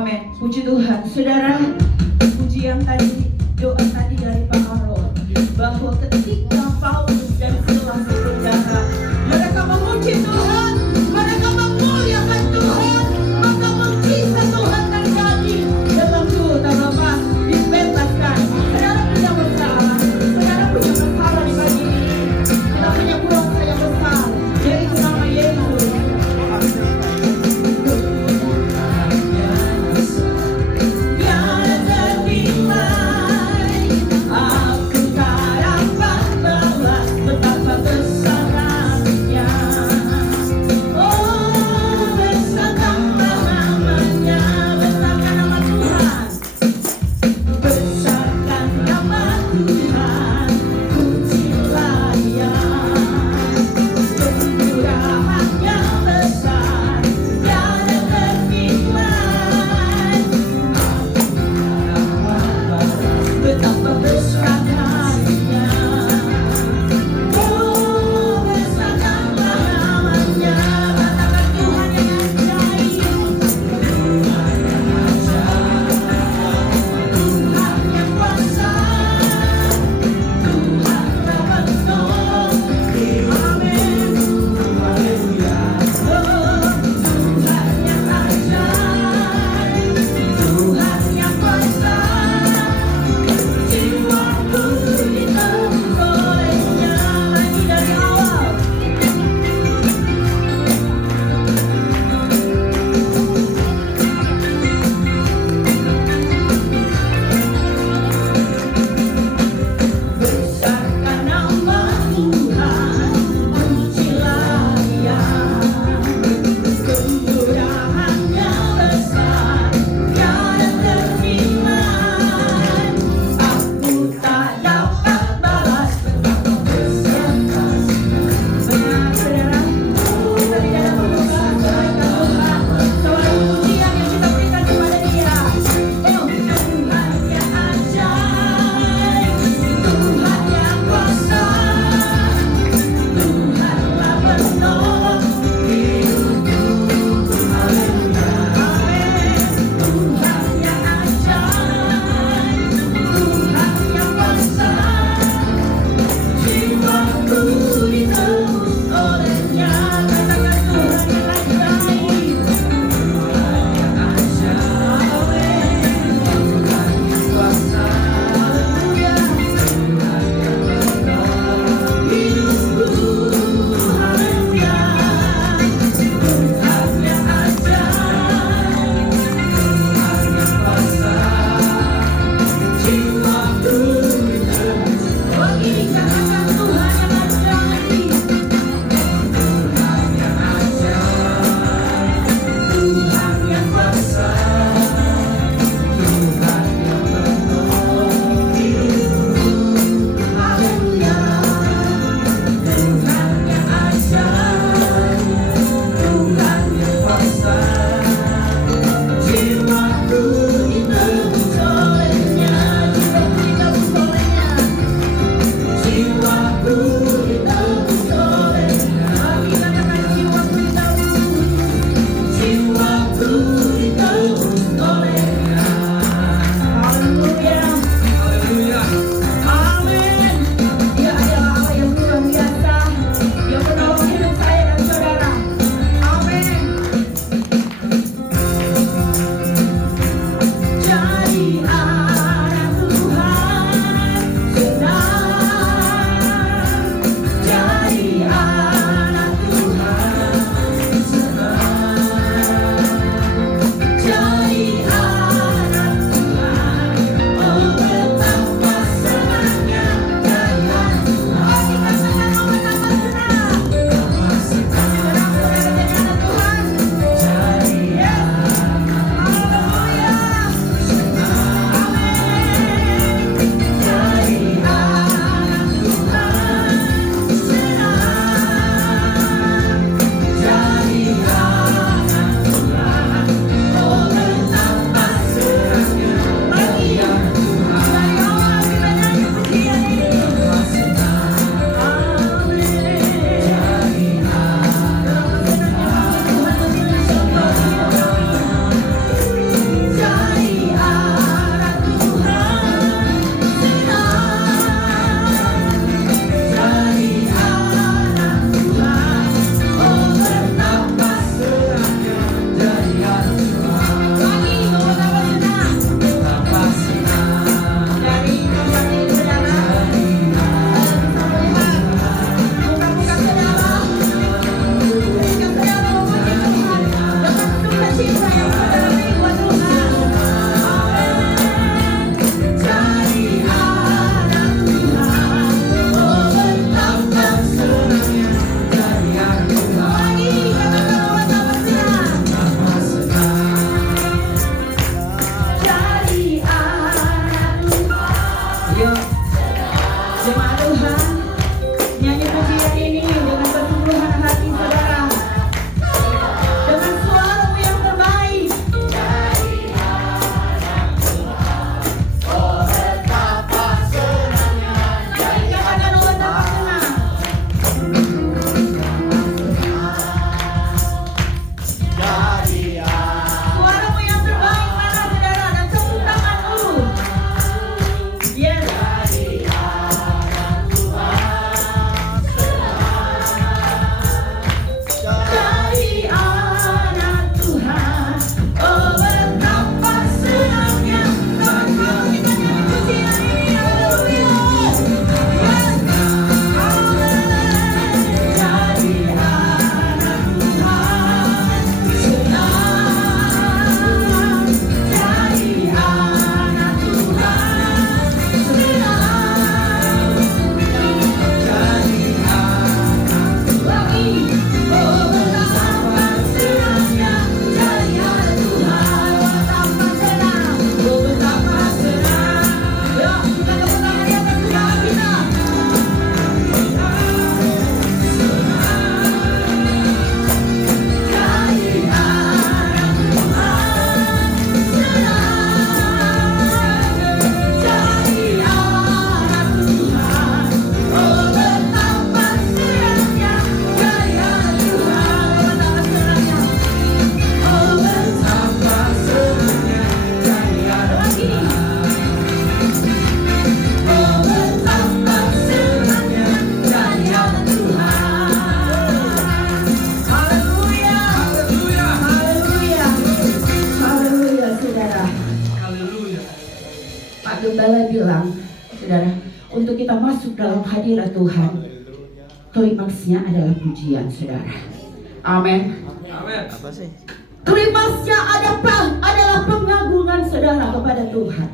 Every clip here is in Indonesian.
Amin. Puji Tuhan. Saudara, pujian tadi, doa tadi dari Pak Aaron, bahwa ketika Paulus dan Silas di penjara, mereka memuji Tuhan, mereka memuliakan Tuhan, maka mujizat Tuhan terjadi dalam tubuh terlepas, dibebaskan. Saudara punya bersalah, saudara punya bersalah di pagi ini. Kita punya kuasa yang besar, yaitu nama Yesus. Aku tak dapat Gembala bilang, saudara, untuk kita masuk dalam hadirat Tuhan, klimaksnya adalah pujian, saudara. Amin. Amin. Apa sih? Klimaksnya adalah pengagungan saudara kepada Tuhan.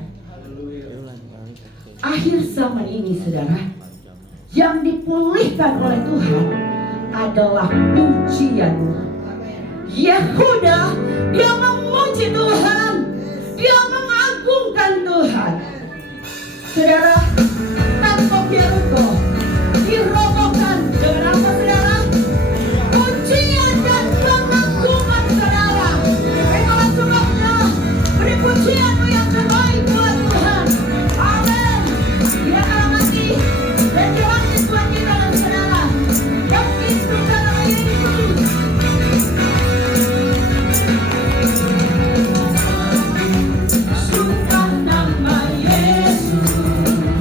Akhir zaman ini, saudara, yang dipulihkan oleh Tuhan adalah pujian. Yehuda, dia memuji Tuhan, dia mengagungkan Tuhan. Saudara, tanpa Jericho dirobohkan dengan apa, saudara? Pujian dan pengagungan, saudara. Itulah sebabnya beri pujianmu yang terbaik buat Tuhan. Amin. Dia akan mati dan dibangkit buat kita dan saudara. Yang itu dalam Yesus. Sumpah nama Yesus.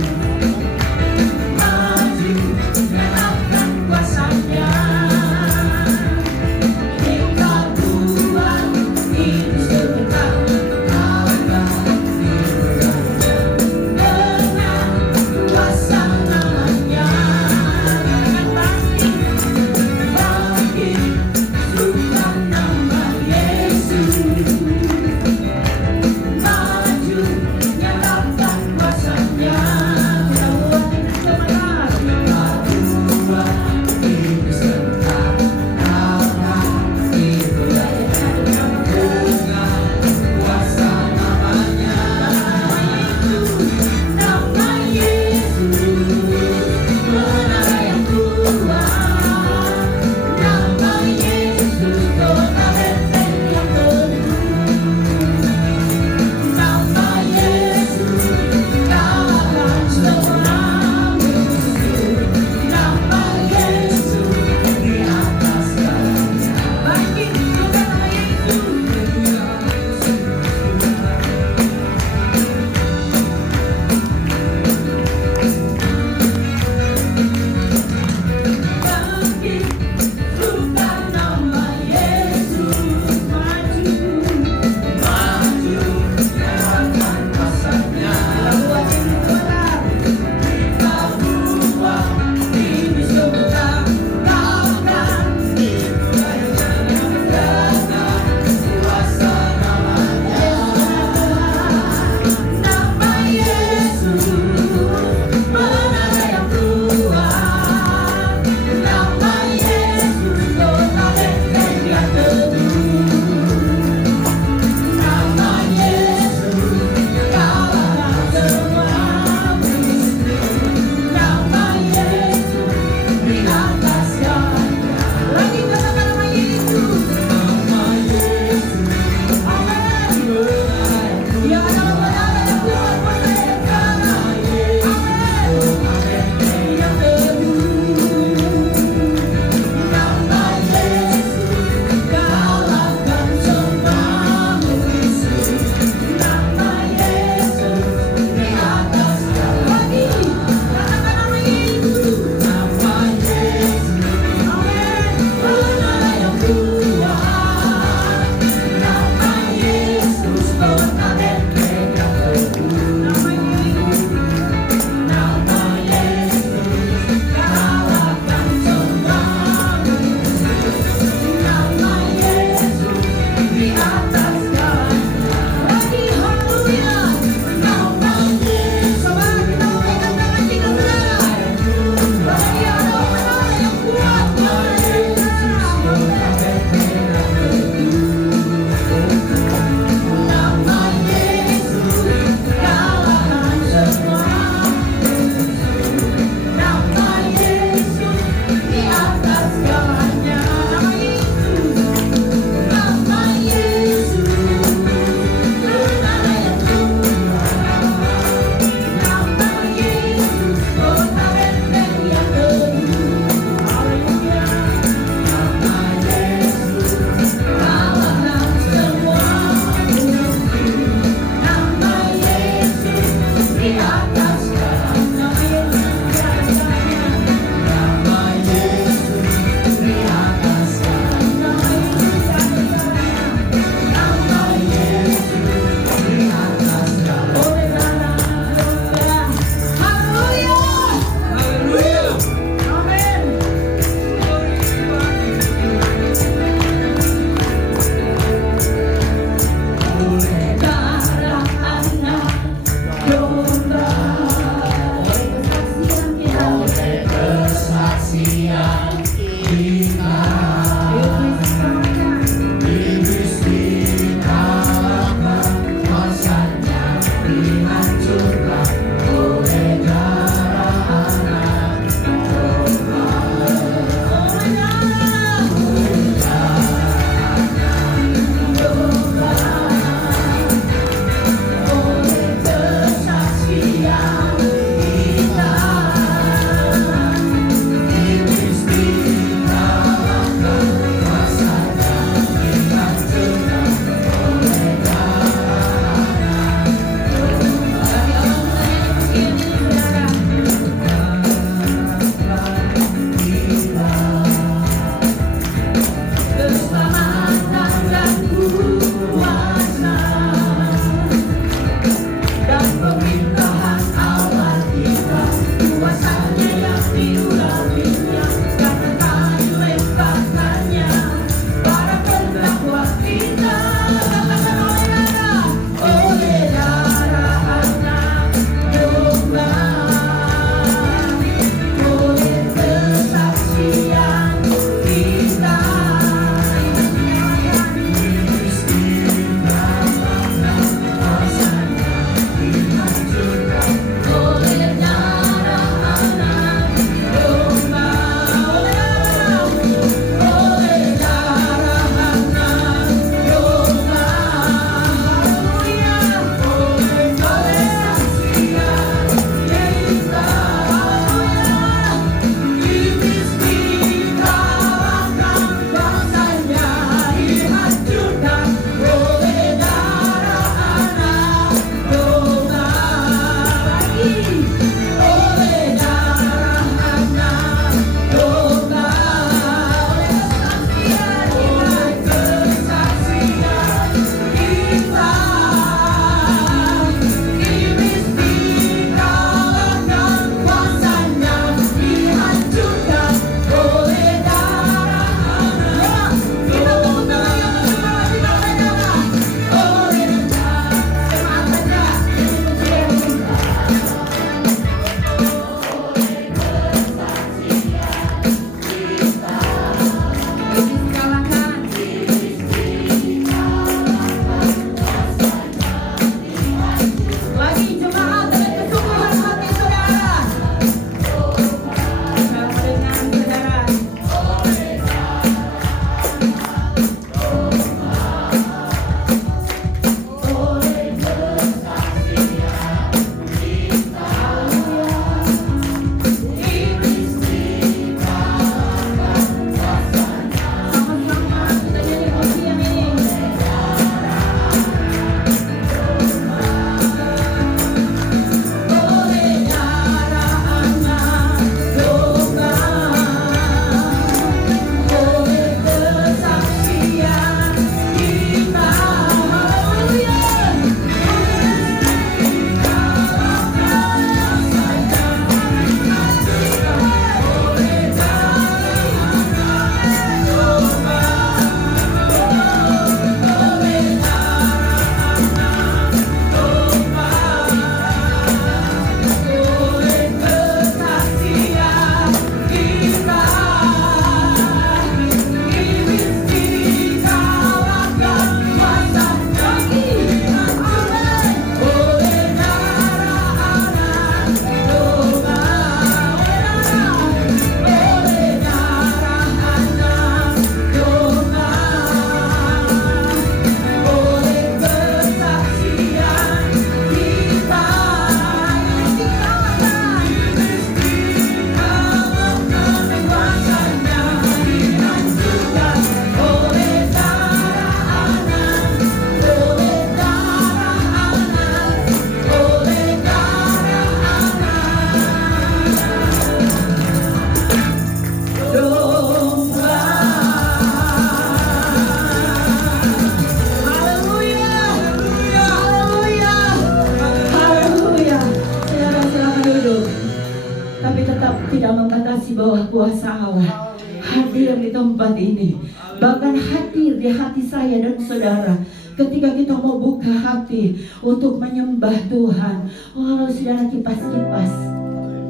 tetap tidak membatasi bahwa kuasa Allah hadir di tempat ini. Bahkan hadir di hati saya dan saudara. Ketika kita mau buka hati untuk menyembah Tuhan. Walau sudah ada kipas-kipas.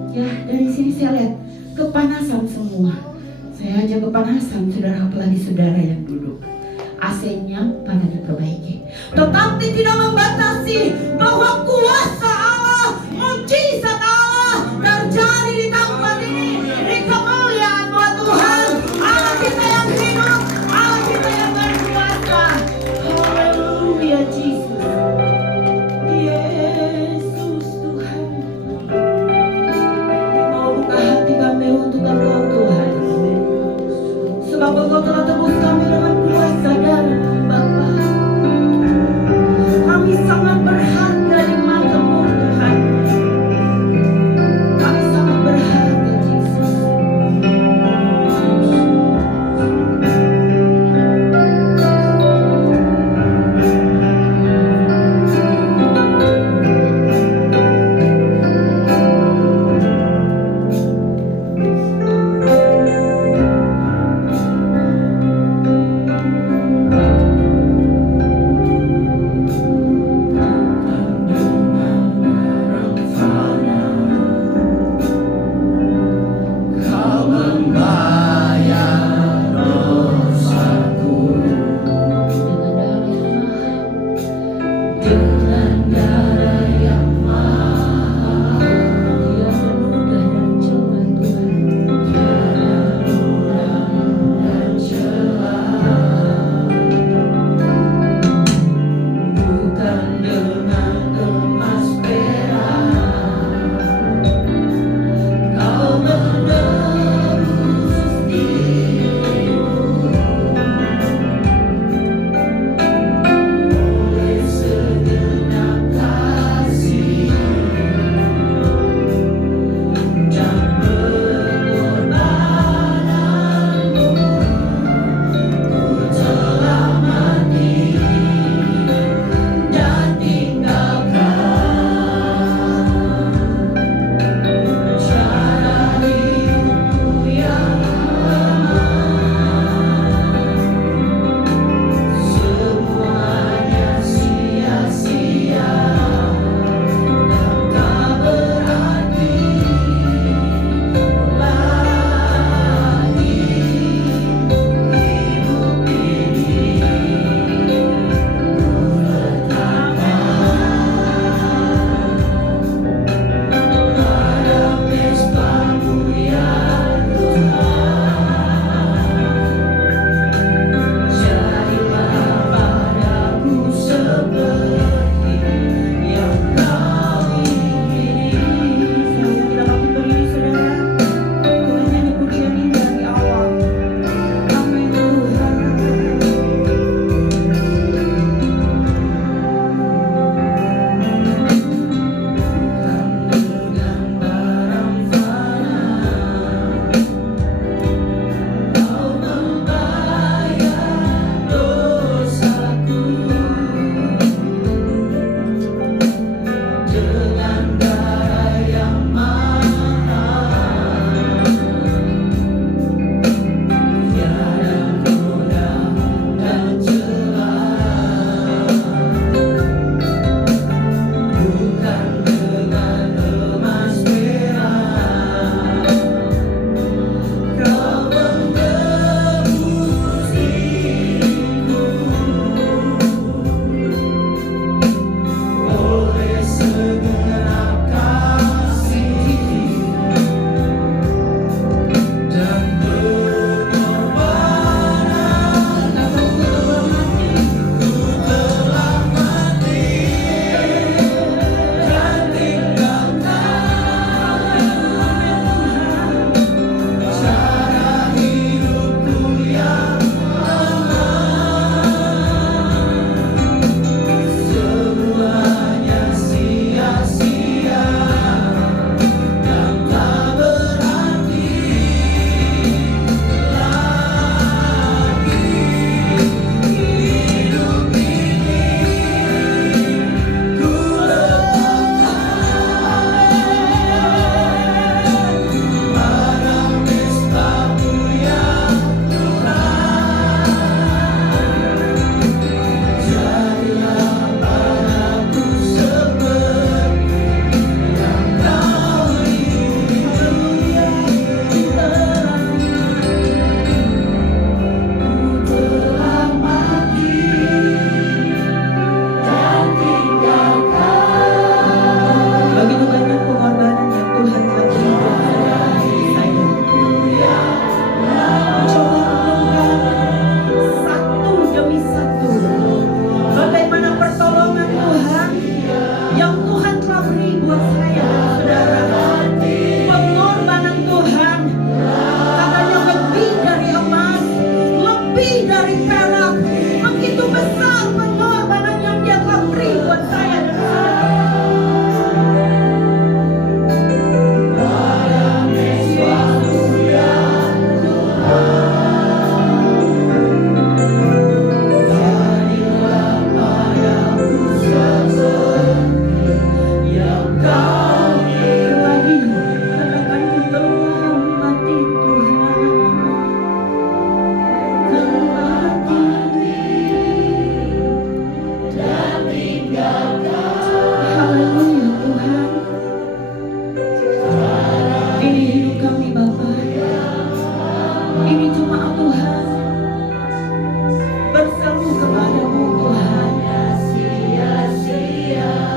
Ya, dari sini saya lihat kepanasan semua. Saya aja kepanasan, saudara, apalagi saudara yang duduk. AC-nya pada diperbaiki. Tetapi tidak membatasi bahwa kuasa Allah, mujizat Allah terjadi di tempat ini. Di kemuliaan buat Tuhan, Allah kita yang hidup, Allah kita yang berkuasa. Haleluya, Jesus. Yesus Tuhan. Mau buka hati kami untuk Engkau Tuhan. Sebab Engkau telah tebus kami dengan kuasa darah Bapa. Kami sangat berharga di mata-Mu Tuhan. Kami sangat berharga, Yesus. Kasih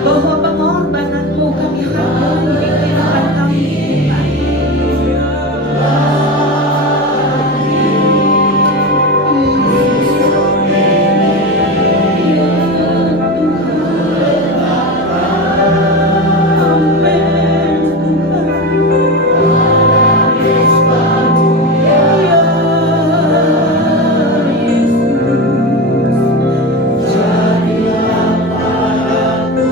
bahwa pengorbananmu kami hargai di kehidupan kami, Tuhan. Jadilah padaku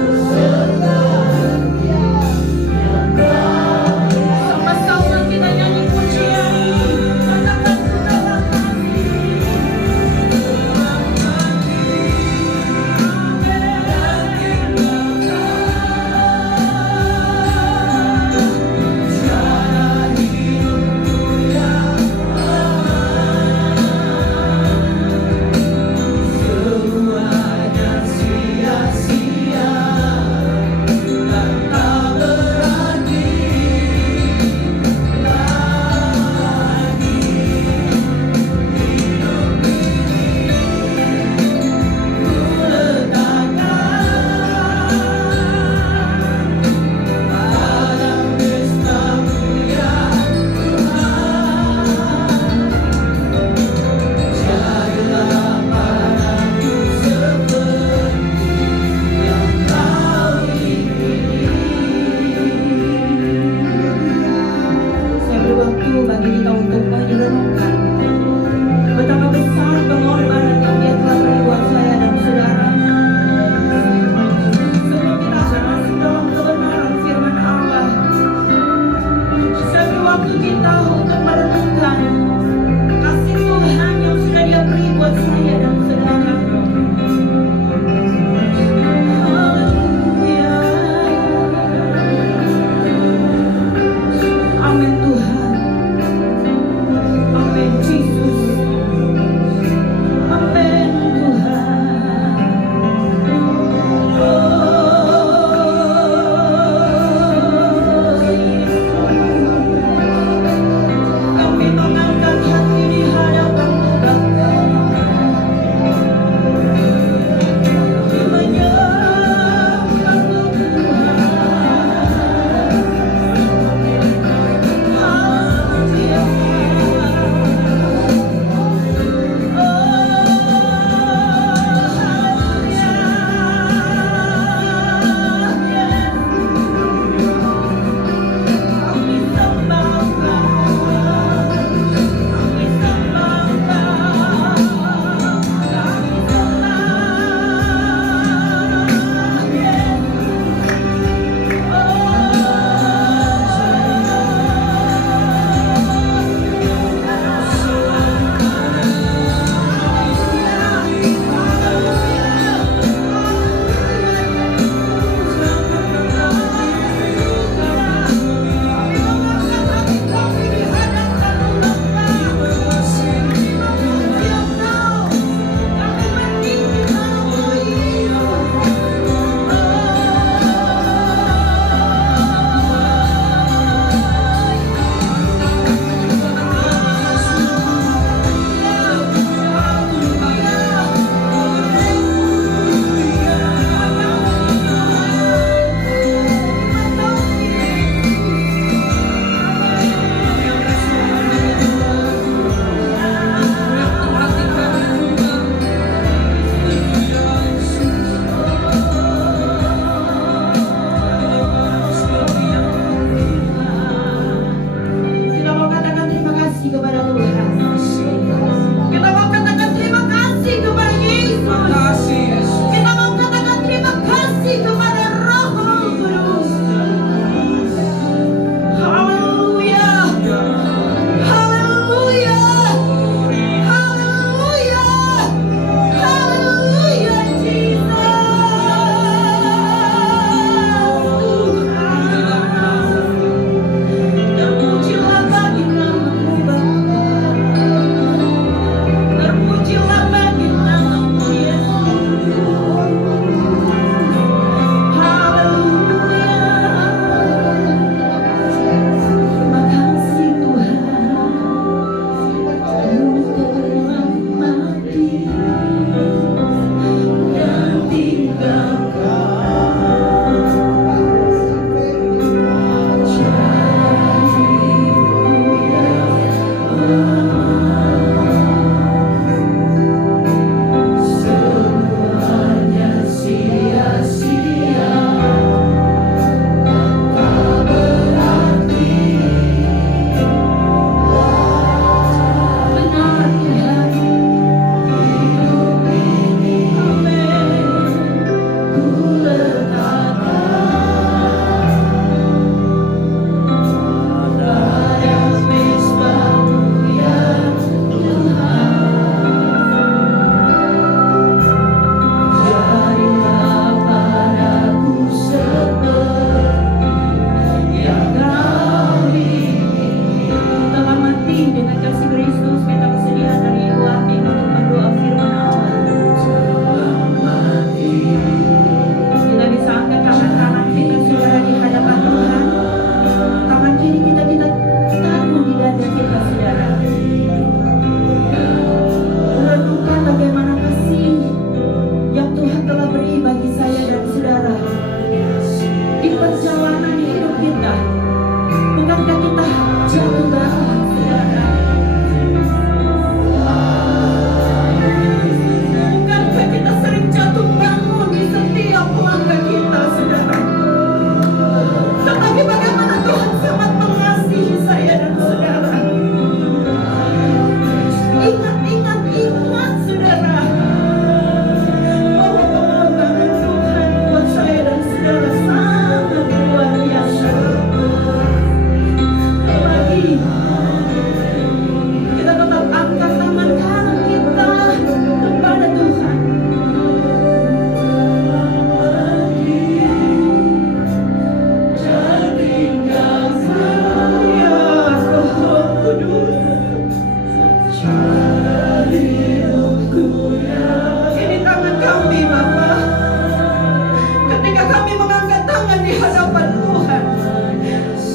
mengangkat tangan di hadapan Tuhan.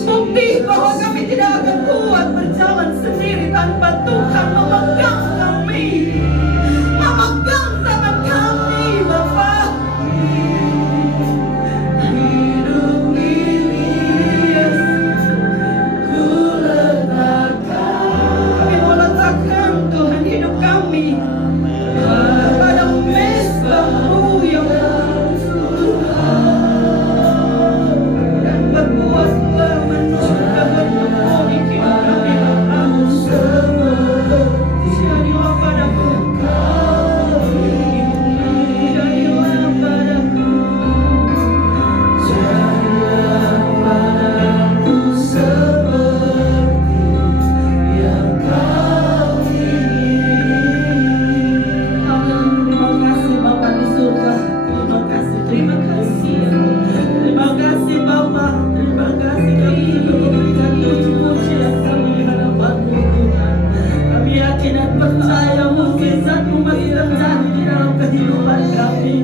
Bukti bahwa kami tidak akan kuat berjalan sendiri tanpa Tuhan memegang kami, memegang tangan kami, Bapa. Hidup ini Yesus, ku letakkan, kami mau letakkan Tuhan hidup kami pada mezbah-Mu ya Tuhan, dan berpuaslah menciptakan Engkau di hidup kami, Bapa. Jadilah padaku, jadilah padaku, jadilah padaku seperti yang Kau ingin. Terima kasih Bapa di surga. Terima kasih ya. Terima kasih Bapa. Terima kasih kami sudah memberikan puji-puji yang kami di hadapan-Mu Tuhan. Kami yakin dan percaya mukjizat-Mu masih terjadi di dalam kehidupan kami.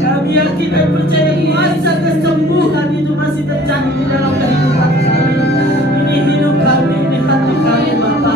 Kami yakin dan percaya kuasa kesembuhan itu masih terjadi di dalam kehidupan kami. Ini hidup kami, ini hati kami Bapa.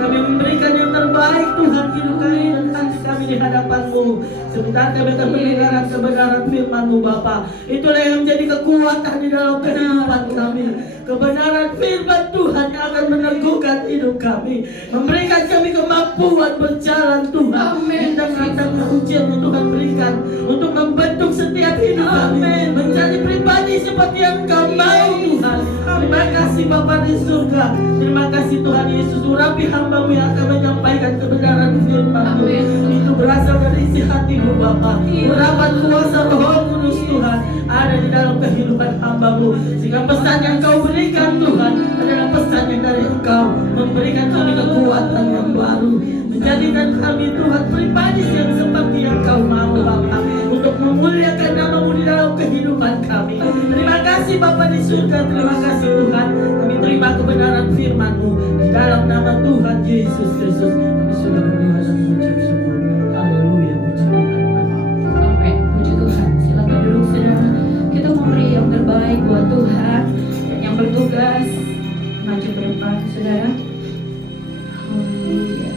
Kami memberikan yang terbaik Tuhan, hidup kami dan hati kami di hadapan-Mu. Sebentar kami akan mendengarkan kebenaran firman-Mu Bapa. Itulah yang menjadi kekuatan di dalam kehidupan kami. Kebenaran firman Tuhan yang akan meneguhkan hidup kami, memberikan kami kemampuan berjalan Tuhan. Bintang-bintang ujian yang Tuhan berikan untuk membentuk setiap hidup kami menjadi pribadi seperti yang Kau mau Tuhan. Terima kasih Bapa di surga. Terima kasih Tuhan Yesus, urapi hamba-Mu yang akan menyampaikan kebenaran firman-Mu. Itu berasal dari isi hati-Mu Bapa. Urapan kuasa Roh Kudus Tuhan ada di dalam kehidupan hamba-Mu, sehingga pesan yang Kau berikan Tuhan adalah pesan yang dari Engkau, memberikan kami kekuatan yang baru, menjadikan kami Tuhan pribadi yang seperti yang Kau mau Bapa, untuk memuliakan nama-Mu di dalam kehidupan kami. Terima kasih Bapa di surga. Terima kasih Tuhan. Kami terima kebenaran firman-Mu di dalam nama Tuhan Yesus Kristus. Kami sudah berdoa dan mengucap syukur. Haleluya, puji Tuhan. Amin. Puji Tuhan. Silakan duduk saudara. Kita memberi yang terbaik buat Tuhan. Dan yang bertugas maju ke depan saudara. Haleluya.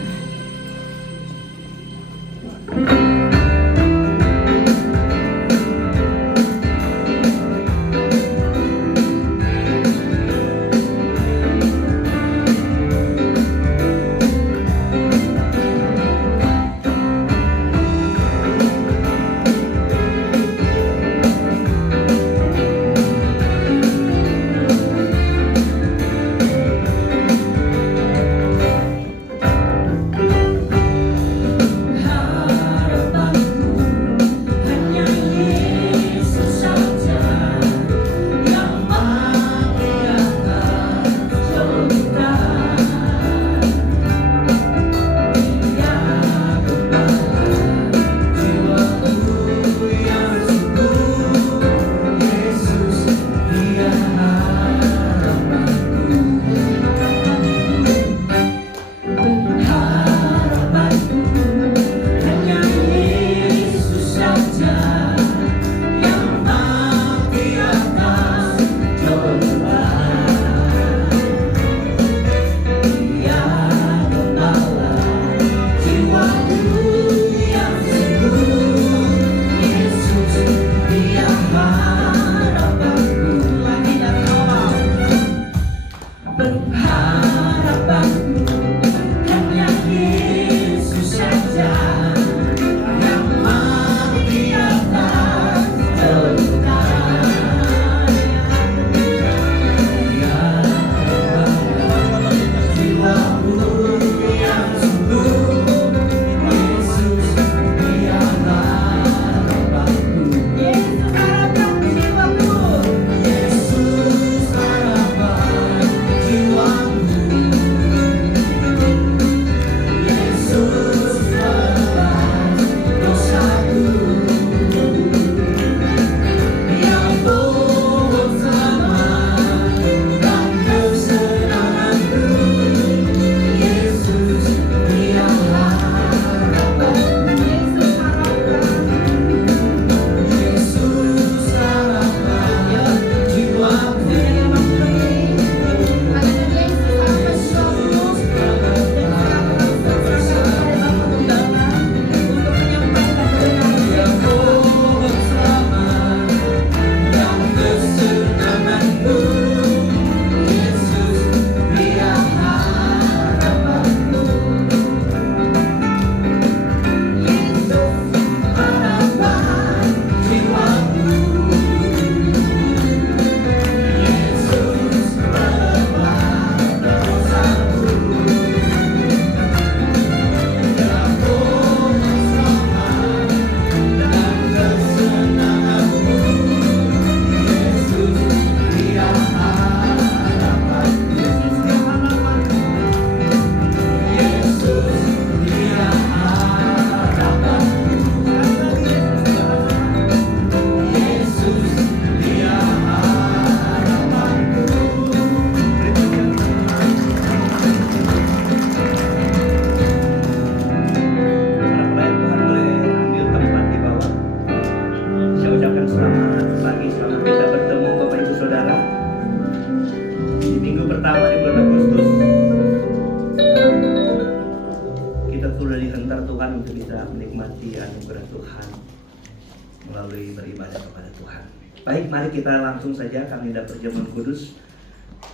beribadah kepada Tuhan. Baik, mari kita langsung saja. Kami ada perjamuan kudus,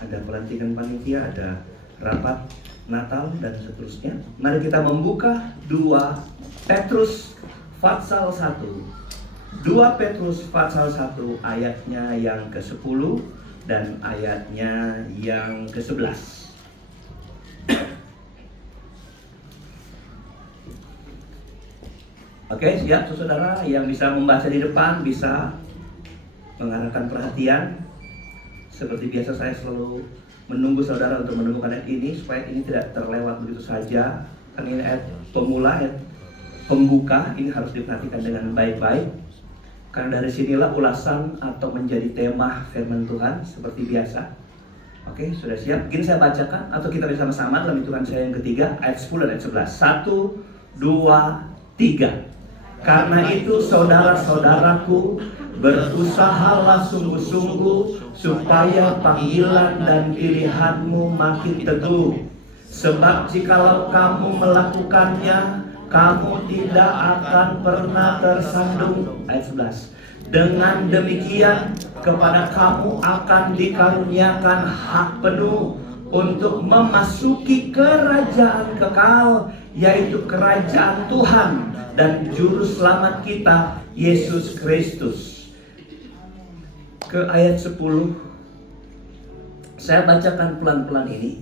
ada pelantikan panitia, ada rapat Natal dan seterusnya. Mari kita membuka 2 Petrus pasal 1. 2 Petrus pasal 1 ayatnya yang ke-10 dan ayatnya yang ke-11. Oke, siap saudara yang bisa membaca di depan, bisa mengarahkan perhatian. Seperti biasa saya selalu menunggu saudara untuk menemukan ayat ini supaya ini tidak terlewat begitu saja. Kan ini ayat pemula, ayat pembuka, ini harus diperhatikan dengan baik-baik. Karena dari sinilah ulasan atau menjadi tema firman Tuhan seperti biasa. Oke, sudah siap? Begini saya bacakan atau kita bersama-sama dalam hitungan saya yang ketiga, ayat 10 dan ayat 11. 1, 2, 3. Karena itu saudara-saudaraku, berusahalah sungguh-sungguh supaya panggilan dan pilihanmu makin teguh. Sebab jikalau kamu melakukannya, kamu tidak akan pernah tersandung. Ayat 11. Dengan demikian kepada kamu akan dikaruniakan hak penuh untuk memasuki kerajaan kekal, yaitu kerajaan Tuhan dan juru selamat kita Yesus Kristus. Ke ayat 10 saya bacakan pelan-pelan ini.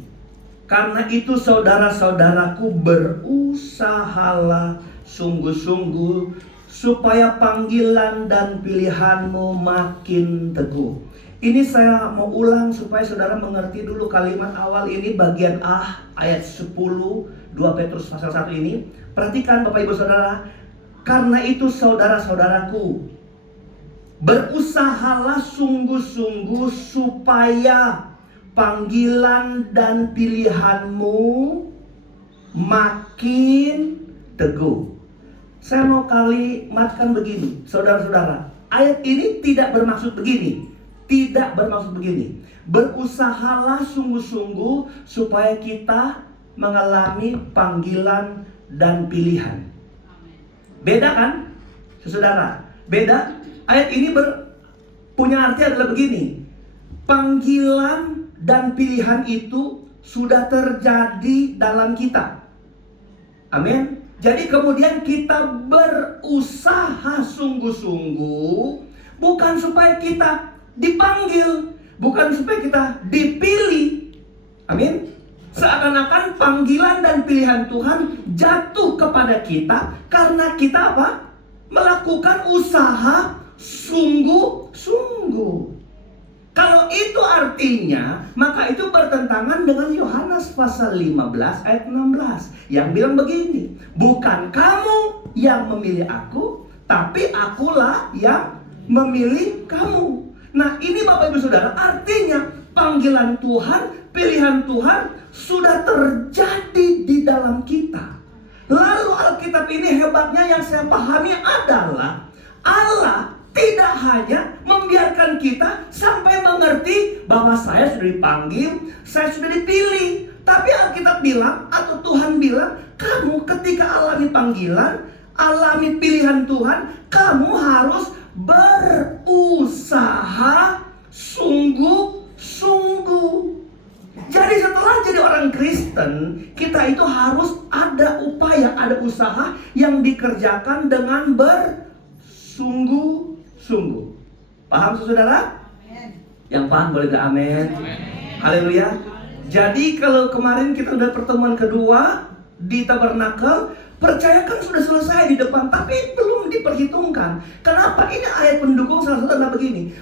Karena itu saudara-saudaraku, berusahalah sungguh-sungguh supaya panggilan dan pilihanmu makin teguh. Ini saya mau ulang supaya saudara mengerti dulu kalimat awal ini, bagian A ayat 10 2 Petrus pasal 1 ini. Perhatikan Bapak Ibu Saudara. Karena itu saudara-saudaraku, berusahalah sungguh-sungguh supaya panggilan dan pilihanmu makin teguh. Saya mau kalimatkan begini, saudara-saudara. Ayat ini tidak bermaksud begini. Tidak bermaksud begini. Berusahalah sungguh-sungguh supaya kita mengalami panggilan dan pilihan. Beda kan, saudara? Beda. Ayat ini punya arti adalah begini. Panggilan dan pilihan itu sudah terjadi dalam kita. Amin. Jadi kemudian kita berusaha sungguh-sungguh, bukan supaya kita dipanggil, bukan supaya kita dipilih. Amin. Seakan-akan panggilan dan pilihan Tuhan jatuh kepada kita karena kita apa? Melakukan usaha sungguh-sungguh. Kalau itu artinya, maka itu bertentangan dengan Yohanes pasal 15 ayat 16 yang bilang begini, bukan kamu yang memilih aku, tapi akulah yang memilih kamu. Nah, ini Bapak Ibu Saudara, artinya panggilan Tuhan, pilihan Tuhan sudah terjadi di dalam kita. Lalu Alkitab ini hebatnya yang saya pahami adalah Allah tidak hanya membiarkan kita sampai mengerti bahwa saya sudah dipanggil, saya sudah dipilih. Tapi Alkitab bilang atau Tuhan bilang, kamu ketika alami panggilan, alami pilihan Tuhan, kamu harus berusaha sungguh-sungguh. Jadi setelah jadi orang Kristen, kita itu harus ada upaya, ada usaha yang dikerjakan dengan bersungguh-sungguh. Paham saudara? Yang paham boleh ke amin. Haleluya. Jadi kalau kemarin kita udah pertemuan kedua di Tabernakel, percayakan sudah selesai di depan, tapi belum diperhitungkan. Kenapa? Ini ayat pendukung salah satu adalah begini.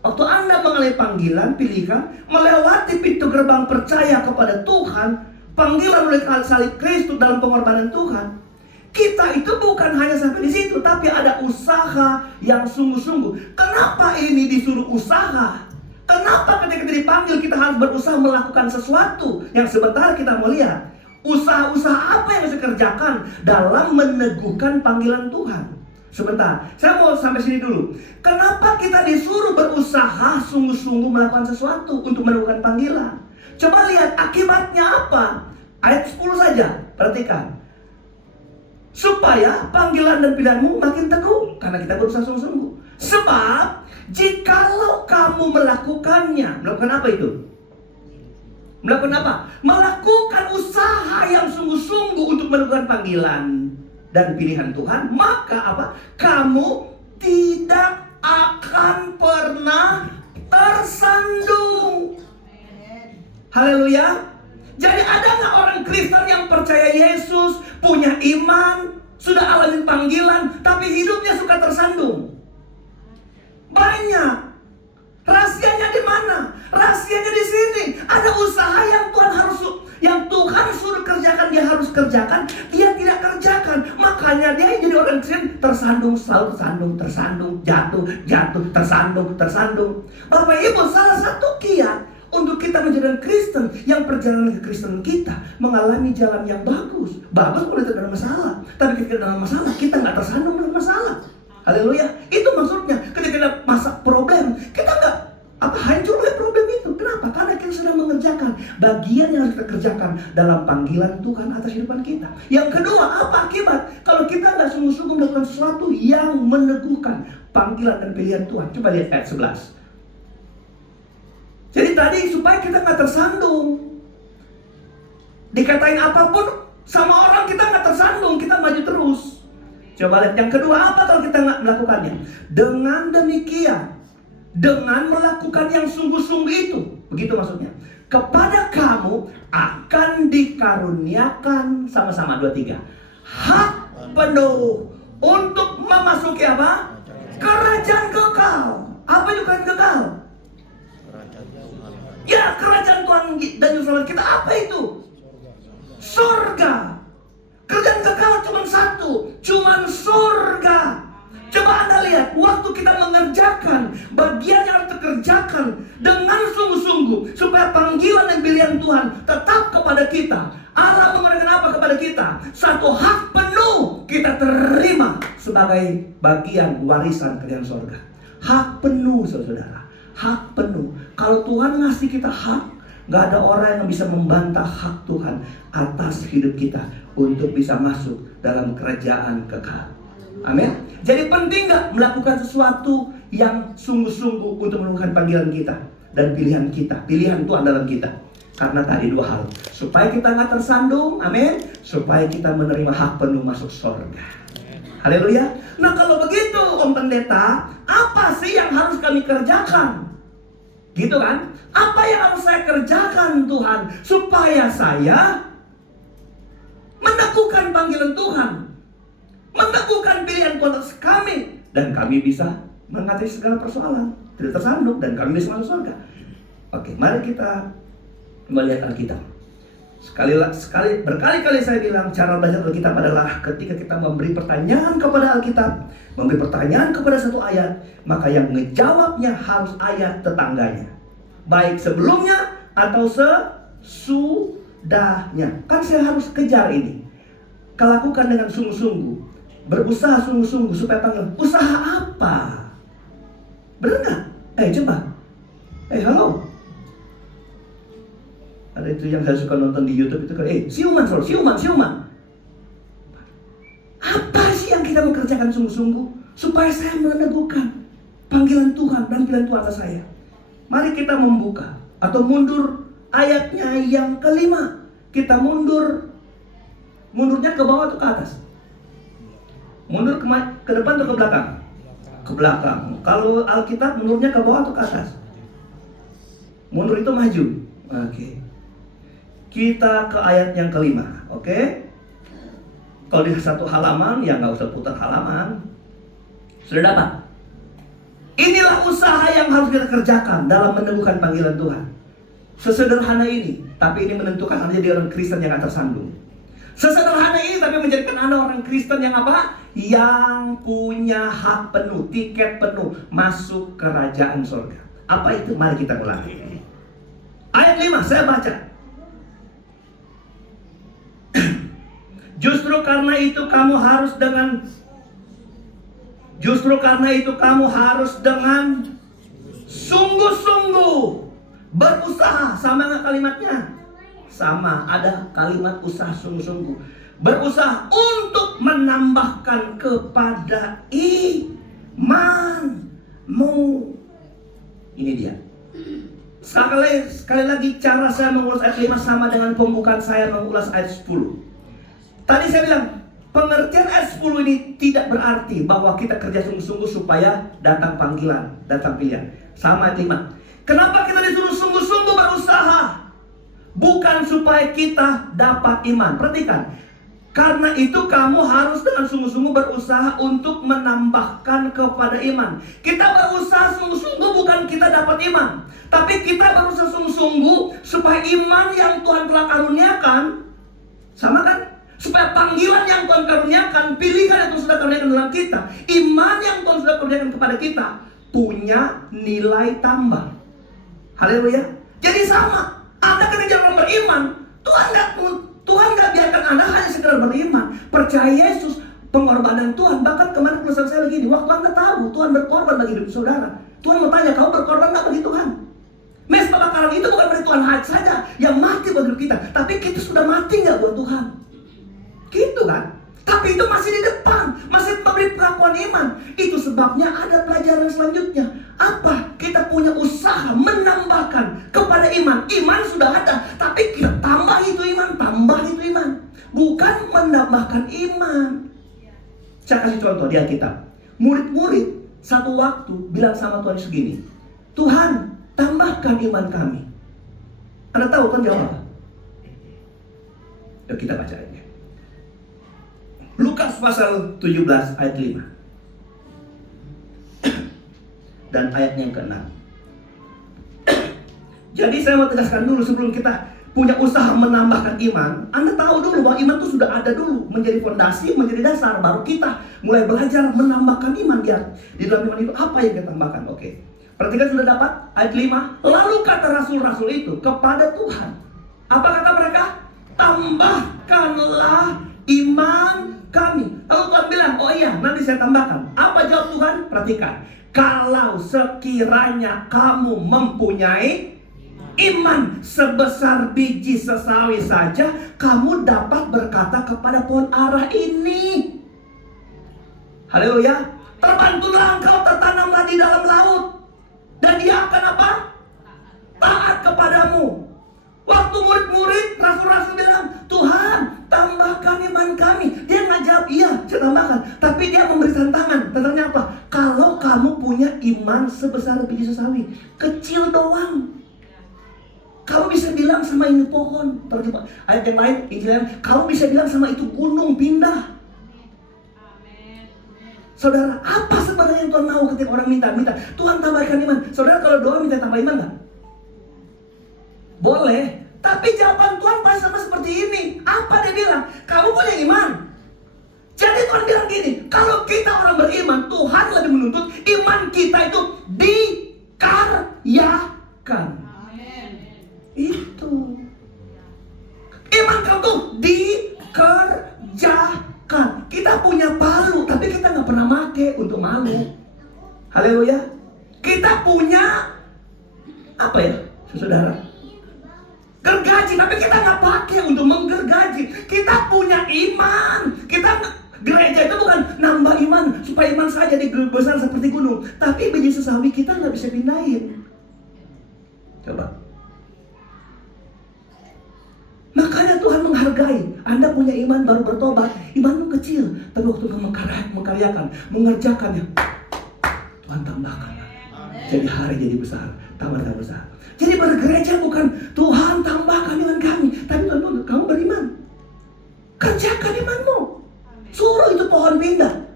Waktu Anda mengalami panggilan, pilihan, melewati pintu gerbang percaya kepada Tuhan, panggilan oleh salib Kristus dalam pengorbanan Tuhan, kita itu bukan hanya sampai di situ, tapi ada usaha yang sungguh-sungguh. Kenapa ini disuruh usaha? Kenapa ketika kita dipanggil kita harus berusaha melakukan sesuatu yang sebentar kita mau lihat? Usaha-usaha apa yang harus dikerjakan dalam meneguhkan panggilan Tuhan? Sebentar, saya mau sampai sini dulu. Kenapa kita disuruh berusaha sungguh-sungguh melakukan sesuatu untuk menemukan panggilan? Coba lihat akibatnya apa. Ayat 10 saja, perhatikan. supaya panggilan dan pilihanmu makin teguh, karena kita berusaha sungguh-sungguh. Sebab jikalau kamu melakukannya, melakukan apa itu? Melakukan apa? Melakukan usaha yang sungguh-sungguh untuk melakukan panggilan dan pilihan Tuhan, maka apa? Kamu tidak akan pernah tersandung. Haleluya. Jadi ada nggak orang Kristen yang percaya Yesus, punya iman, sudah alami panggilan, tapi hidupnya suka tersandung? Banyak. Rahasianya di mana? Rahasianya di sini. Ada usaha yang Tuhan suruh kerjakan, dia harus kerjakan, dia tidak kerjakan. Makanya dia jadi orang Kristen tersandung, selalu tersandung, jatuh, tersandung. Bapak Ibu, salah satu kiat untuk kita menjadi Kristen, yang perjalanan ke Kristen kita mengalami jalan yang bagus. Bagus kalau tidak ada masalah, tapi ketika ada masalah kita nggak tersandung dengan masalah. Haleluya. Itu maksudnya, ketika ada masa problem, kita nggak hancur oleh problem itu. Kenapa? Karena kita sudah mengerjakan bagian yang harus kita kerjakan dalam panggilan Tuhan atas kehidupan kita. Yang kedua, apa akibat kalau kita nggak sungguh-sungguh melakukan sesuatu yang meneguhkan panggilan dan pilihan Tuhan? Coba lihat ayat 11. Jadi tadi supaya kita nggak tersandung, dikatain apapun sama orang kita nggak tersandung, kita maju terus. Coba lihat yang kedua, apa kalau kita nggak melakukannya? Dengan demikian, dengan melakukan yang sungguh-sungguh itu, begitu maksudnya, kepada kamu akan dikaruniakan, sama-sama 2-3, hak penuh untuk memasuki apa? Kerajaan kekal. Apa itu kerajaan kekal? Ya, kerajaan Tuhan dan Yerusalem kita apa itu? Surga. Kerjaan kekal cuma satu, cuma surga. Coba Anda lihat, waktu kita mengerjakan bagian yang harus dikerjakan dengan sungguh-sungguh, supaya panggilan dan pilihan Tuhan tetap kepada kita, Allah memberikan apa kepada kita? Satu hak penuh kita terima sebagai bagian warisan kerajaan surga. Hak penuh, saudara. Hak penuh. Kalau Tuhan ngasih kita hak, gak ada orang yang bisa membantah hak Tuhan atas hidup kita untuk bisa masuk dalam kerajaan kekal. Amin. Jadi penting gak melakukan sesuatu yang sungguh-sungguh untuk melakukan panggilan kita dan pilihan kita, pilihan Tuhan dalam kita. Karena tadi dua hal, supaya kita gak tersandung, amin, supaya kita menerima hak penuh masuk surga. Haleluya. Nah kalau begitu Om Pendeta, apa sih yang harus kami kerjakan? Gitu kan? Apa yang harus saya kerjakan Tuhan supaya saya meneguhkan panggilan Tuhan, meneguhkan pilihan Tuhan atas kami, dan kami bisa mengatasi segala persoalan, tidak tersandung, dan kami bisa masuk surga. Oke, mari kita melihat Alkitab. Berkali-kali saya bilang cara belajar Alkitab adalah ketika kita memberi pertanyaan kepada Alkitab, memberi pertanyaan kepada satu ayat, maka yang ngejawabnya harus ayat tetangganya, baik sebelumnya atau sesudahnya. Kan saya harus kejar ini, lakukan dengan sungguh-sungguh, berusaha sungguh-sungguh supaya panggil. Usaha apa? Benar nggak? Coba. Halo. Ada itu yang saya suka nonton di YouTube itu kan, siuman. Apa sih yang kita mau kerjakan sungguh-sungguh supaya saya meneguhkan panggilan Tuhan dan pilihan Tuhan atas saya? Mari kita membuka atau mundur ayatnya yang kelima. Kita mundurnya ke bawah atau ke atas? Mundur ke depan atau ke belakang? Ke belakang. Kalau Alkitab mundurnya ke bawah atau ke atas? Mundur itu maju. Oke. Kita ke ayat yang kelima, oke? Kalau di satu halaman, ya nggak usah putar halaman. Sudah dapat? Inilah usaha yang harus kita kerjakan dalam meneguhkan panggilan Tuhan. Sesederhana ini, tapi ini menentukan Anda jadi orang Kristen yang gak tersandung. Sesederhana ini, tapi menjadikan Anda orang Kristen yang apa? Yang punya hak penuh, tiket penuh masuk kerajaan surga. Apa itu? Mari kita mulai. Ayat 5, saya baca. Justru karena itu kamu harus dengan sungguh-sungguh berusaha. Sama nggak kalimatnya? Sama, ada kalimat usaha sungguh-sungguh. Berusaha untuk menambahkan kepada imanmu. Ini dia. Sekali lagi cara saya mengulas ayat 5 sama dengan pembukaan saya mengulas ayat 10. Tadi saya bilang, pengertian ayat 10 ini tidak berarti bahwa kita kerja sungguh-sungguh supaya datang panggilan, datang pilihan. Sama ayat 5. Kenapa kita disuruh sungguh-sungguh berusaha? Bukan supaya kita dapat iman. Perhatikan. Karena itu kamu harus dengan sungguh-sungguh berusaha untuk menambahkan kepada iman. Kita berusaha sungguh-sungguh bukan kita dapat iman, tapi kita berusaha sungguh-sungguh supaya iman yang Tuhan telah karuniakan, sama kan? Supaya panggilan yang Tuhan karuniakan, pilihan yang Tuhan sudah karuniakan dalam kita, iman yang Tuhan sudah karuniakan kepada kita, punya nilai tambah. Haleluya. Jadi sama, Anda kerja orang beriman, Tuhan nggak biarkan Anda hanya sekedar beriman, percaya Yesus, pengorbanan Tuhan. Bahkan kemarin pesan saya begini, waktu Anda tahu Tuhan berkorban bagi hidup saudara, Tuhan mau tanya, kamu berkorban nggak bagi Tuhan? Mes pembakaran itu bukan dari Tuhan saja yang mati bagi hidup kita, tapi kita sudah mati nggak buat Tuhan? Gitu kan? Tapi itu masih di depan, masih memberi pengakuan iman. Itu sebabnya ada pelajaran selanjutnya. Apa? Kita punya usaha menambahkan kepada iman. Iman sudah ada, tapi kita tambah itu iman, bukan menambahkan iman. Saya kasih contoh di Alkitab. Murid-murid satu waktu bilang sama Tuhan segini, Tuhan, tambahkan iman kami. Anda tahu kan jawab apa? Yuk kita baca ayatnya. Lukas pasal 17 ayat 5 dan ayatnya yang ke-6. Jadi saya mau tegaskan dulu sebelum kita punya usaha menambahkan iman, Anda tahu dulu bahwa iman itu sudah ada dulu, menjadi fondasi, menjadi dasar, baru kita mulai belajar menambahkan iman dia. Di dalam iman itu apa yang kita tambahkan? Oke. Perhatikan sudah dapat ayat 5. Lalu kata rasul-rasul itu kepada Tuhan, apa kata mereka? Tambahkanlah iman kami. Lalu Tuhan bilang, oh iya, nanti saya tambahkan. Apa jawab Tuhan? Perhatikan. Kalau sekiranya kamu mempunyai iman sebesar biji sesawi saja, kamu dapat berkata kepada pohon ara ini. Haleluya. Terbantulah engkau, tertanamlah di dalam laut, dan dia akan apa? Taat kepadamu. Waktu murid-murid, rasul-rasul bilang, Tuhan, tambahkan iman kami. Dia nggak jawab, iya, saya tambahkan. Tapi dia memberi tantangan. Tantangannya apa? Kalau kamu punya iman sebesar biji sesawi, kecil doang, kamu bisa bilang sama ini pohon. Terjemah ayat yang lain, Injil yang, kamu bisa bilang sama itu gunung, pindah. Saudara, apa sebenarnya yang Tuhan mau ketika orang minta? Tuhan tambahkan iman. Saudara, kalau doa minta tambah iman nggak? Boleh. Tapi jawaban Tuhan pasti sama seperti ini. Apa dia bilang? Kamu punya iman. Jadi Tuhan bilang gini, kalau kita orang beriman, Tuhan lebih menuntut iman kita itu dikaryakan. Itu iman kamu tuh dikerjakan. Kita punya palu, tapi kita nggak pernah make untuk malu. Haleluya. Kita punya apa ya, saudara? Gergaji, tapi kita nggak pakai untuk menggergaji. Kita punya iman. Kita gereja itu bukan nambah iman supaya iman saya jadi besar seperti gunung, tapi biji sesawi kita nggak bisa pindahin. Coba. Makanya Tuhan menghargai. Anda punya iman baru bertobat, imanmu kecil, tapi waktu kamu mengkaryakan, mengerjakannya, Tuhan tambahkan. Jadi hari jadi besar, tambah besar. Jadi bergereja bukan Tuhan tambahkan iman kami, tapi Tuhan tuntut kamu beriman. Kerjakan imanmu. Suruh itu pohon pindah.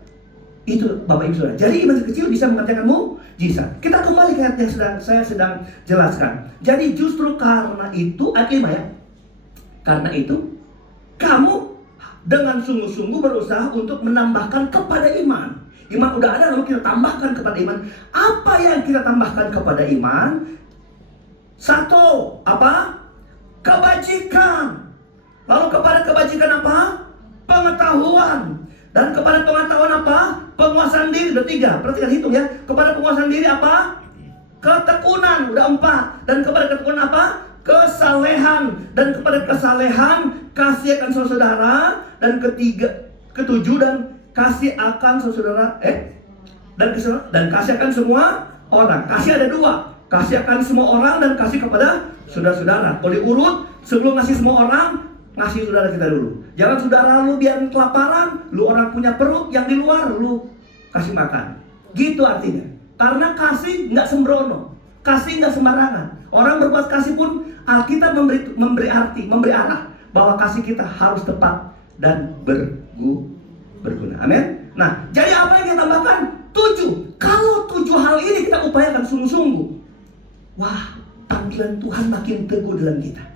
Itu Bapak Ibu Saudara. Jadi iman kecil bisa mengerjakan mukjizat. Kita kembali ke ayat yang saya sedang jelaskan. Jadi justru karena itu, ayat 5 ya. Karena itu, kamu dengan sungguh-sungguh berusaha untuk menambahkan kepada iman. Iman udah ada, lalu kita tambahkan kepada iman. Apa yang kita tambahkan kepada iman? Satu, apa? Kebajikan. Lalu kepada kebajikan apa? Pengetahuan. Dan kepada pengetahuan apa? Penguasaan diri. Udah 3, perhatikan hitung ya. Kepada penguasaan diri apa? Ketekunan. Udah 4. Dan kepada ketekunan apa? Kesalehan. Dan kepada kesalehan kasih akan saudara. Dan ketiga, Ketujuh, dan kasih akan saudara dan kasih akan semua orang. Kasih ada dua, kasih akan semua orang dan kasih kepada saudara-saudara. Kalau diurut, sebelum ngasih semua orang, ngasih saudara kita dulu. Jangan saudara lu biar kelaparan, lu orang punya perut yang di luar, lu kasih makan. Gitu artinya. Karena kasih nggak sembrono, kasih nggak sembarangan. Orang berbuat kasih pun Alkitab memberi arti, memberi arah bahwa kasih kita harus tepat dan berguna. Amin. Nah, jadi apa yang kita tambahkan? 7. Kalau 7 hal ini kita upayakan sungguh-sungguh, wah, panggilan Tuhan makin teguh dalam kita.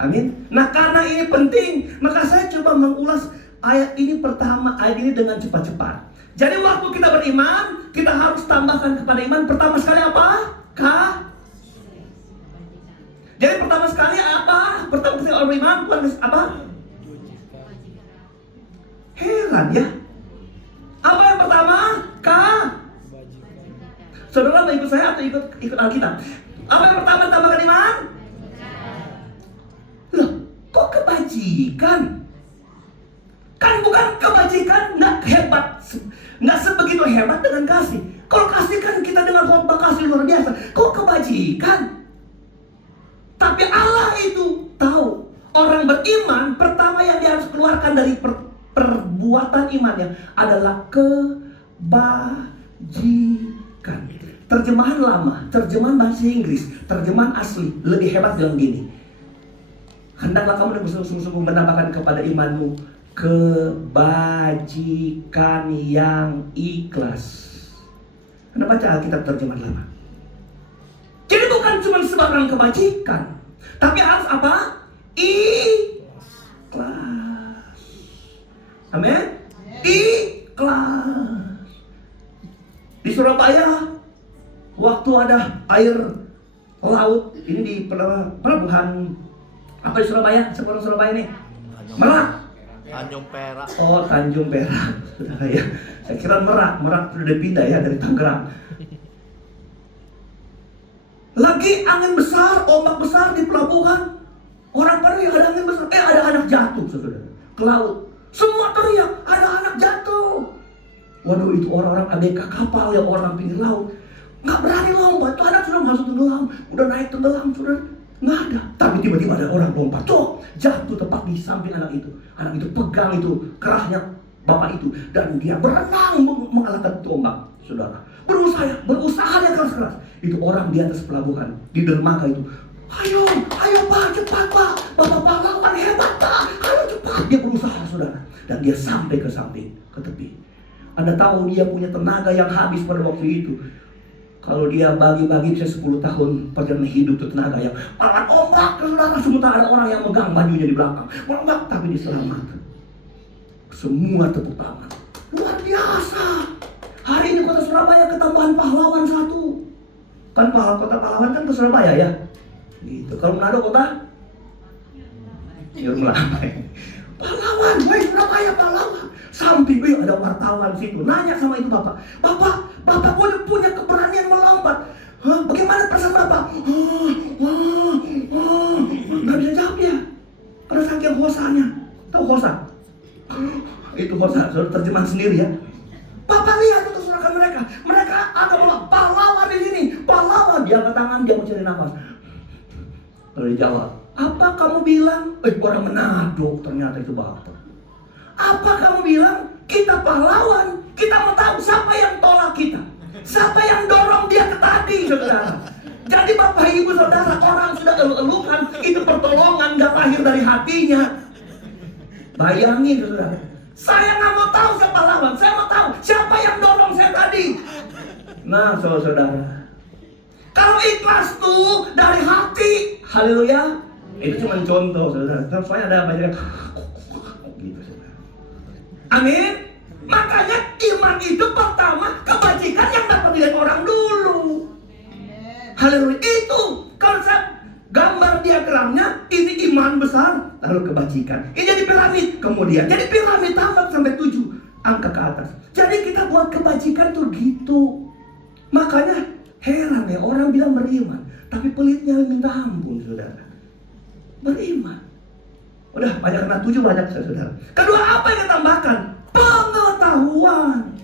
Amin. Nah, karena ini penting, maka saya coba mengulas ayat ini dengan cepat-cepat. Jadi waktu kita beriman, kita harus tambahkan kepada iman pertama sekali apa? Jadi pertama sekali apa? Pertama sekali orang beriman, Tuhan apa? Heran ya. Apa yang pertama? Saudara mau ikut saya atau ikut Alkitab? Apa yang pertama tambahkan iman? Loh, kok kebajikan? Kan bukan kebajikan, nggak hebat, nggak sebegitu hebat dengan kasih. Kalau kasih kan kita dengan khotbah kasih luar biasa. Kok kebajikan? Tapi Allah itu tahu orang beriman pertama yang dia harus keluarkan dari perbuatan imannya adalah kebajikan. Terjemahan lama, terjemahan bahasa Inggris, terjemahan asli lebih hebat bilang gini. Hendaklah kamu sungguh-sungguh menambahkan kepada imanmu kebajikan yang ikhlas. Kenapa baca Alkitab terjemahan lama? Jadi bukan cuma sebarang kebajikan, tapi harus apa? Ikhlas. Amin. Ikhlas. Di Surabaya, waktu ada air laut, ini di pelabuhan apa di Surabaya? Sekolah Surabaya ini? Merak. Tanjung Perak. Oh, Tanjung Perak, saudara ya. Saya kira Merak sudah dipindah ya dari Tangerang. Lagi angin besar, ombak besar di pelabuhan. Orang teriak ada angin besar, ada anak jatuh, saudara, ke laut. Semua teriak, ada anak jatuh. Waduh, itu orang-orang ABK kapal ya, orang pinggir laut. Nggak berani lompat, itu anak sudah masuk tenggelam, udah naik tenggelam, sudah nggak ada. Tapi tiba-tiba ada orang lompat, jatuh tepat di samping anak itu. Anak itu pegang itu kerahnya bapak itu, dan dia berenang mengalahkan ombak, saudara. Berusaha dia keras-keras. Itu orang di atas pelabuhan, di dermaga itu. Ayo pak, cepat pak, bapak pahlawan hebat pak, ayo cepat. Dia berusaha, saudara, dan dia sampai ke samping, ke tepi. Anda tahu dia punya tenaga yang habis pada waktu itu. Kalau dia bagi-bagi bisa 10 tahun perjalanan hidup itu tenaga yang melawan ombak, saudara. Sementara ada orang yang megang bajunya di belakang, ombak, tapi dia selamat. Semua tepuk tangan, luar biasa. Hari ini kota Surabaya ketambahan pahlawan 1. Kan kota pahlawan kan ke Surabaya ya. Gitu. Kalau Manado kota pahlawan, woi Surabaya pahlawan. Samping ada wartawan situ, nanya sama itu bapak punya keberanian melompat. Bagaimana perasaan bapak? Nggak bisa jawab dia, karena saking hosanya. Tahu hosa? Itu hosa, sudah terjemahan sendiri ya. Bapak lihat itu serahkan mereka ada pahlawan di sini, pahlawan. Dia angkat tangan, dia mau cari nafas. Lalu dijawab, apa kamu bilang? Orang Manado ternyata itu bapak. Apa kamu bilang? Kita pahlawan. Kita mau tahu siapa yang tolak kita, siapa yang dorong dia ke tadi, saudara. Jadi bapak ibu saudara, orang sudah elu-elukan, itu pertolongan gak lahir dari hatinya. Bayangin saudara, saya gak mau tahu siapa lawan, saya mau tahu siapa yang dorong saya tadi. Nah saudara, kalau ikhlas tuh dari hati, haleluya. Itu cuma contoh saudara, soalnya ada banyak gitu saudara. Amin. Makanya iman itu pertama kebajikan yang dapat dilihat orang dulu. Haleluya. Itu konsep gambar diagramnya. Ini iman besar, lalu kebajikan. Ini jadi piramid. Kemudian jadi piramid tambah sampai 7 angka ke atas. Jadi kita buat kebajikan tuh gitu. Makanya heran ya, orang bilang beriman, tapi pelitnya minta ampun, saudara. Beriman. Udah banyak, karena 7 banyak, saudara. Kedua, apa yang ditambahkan? Pengetahuan.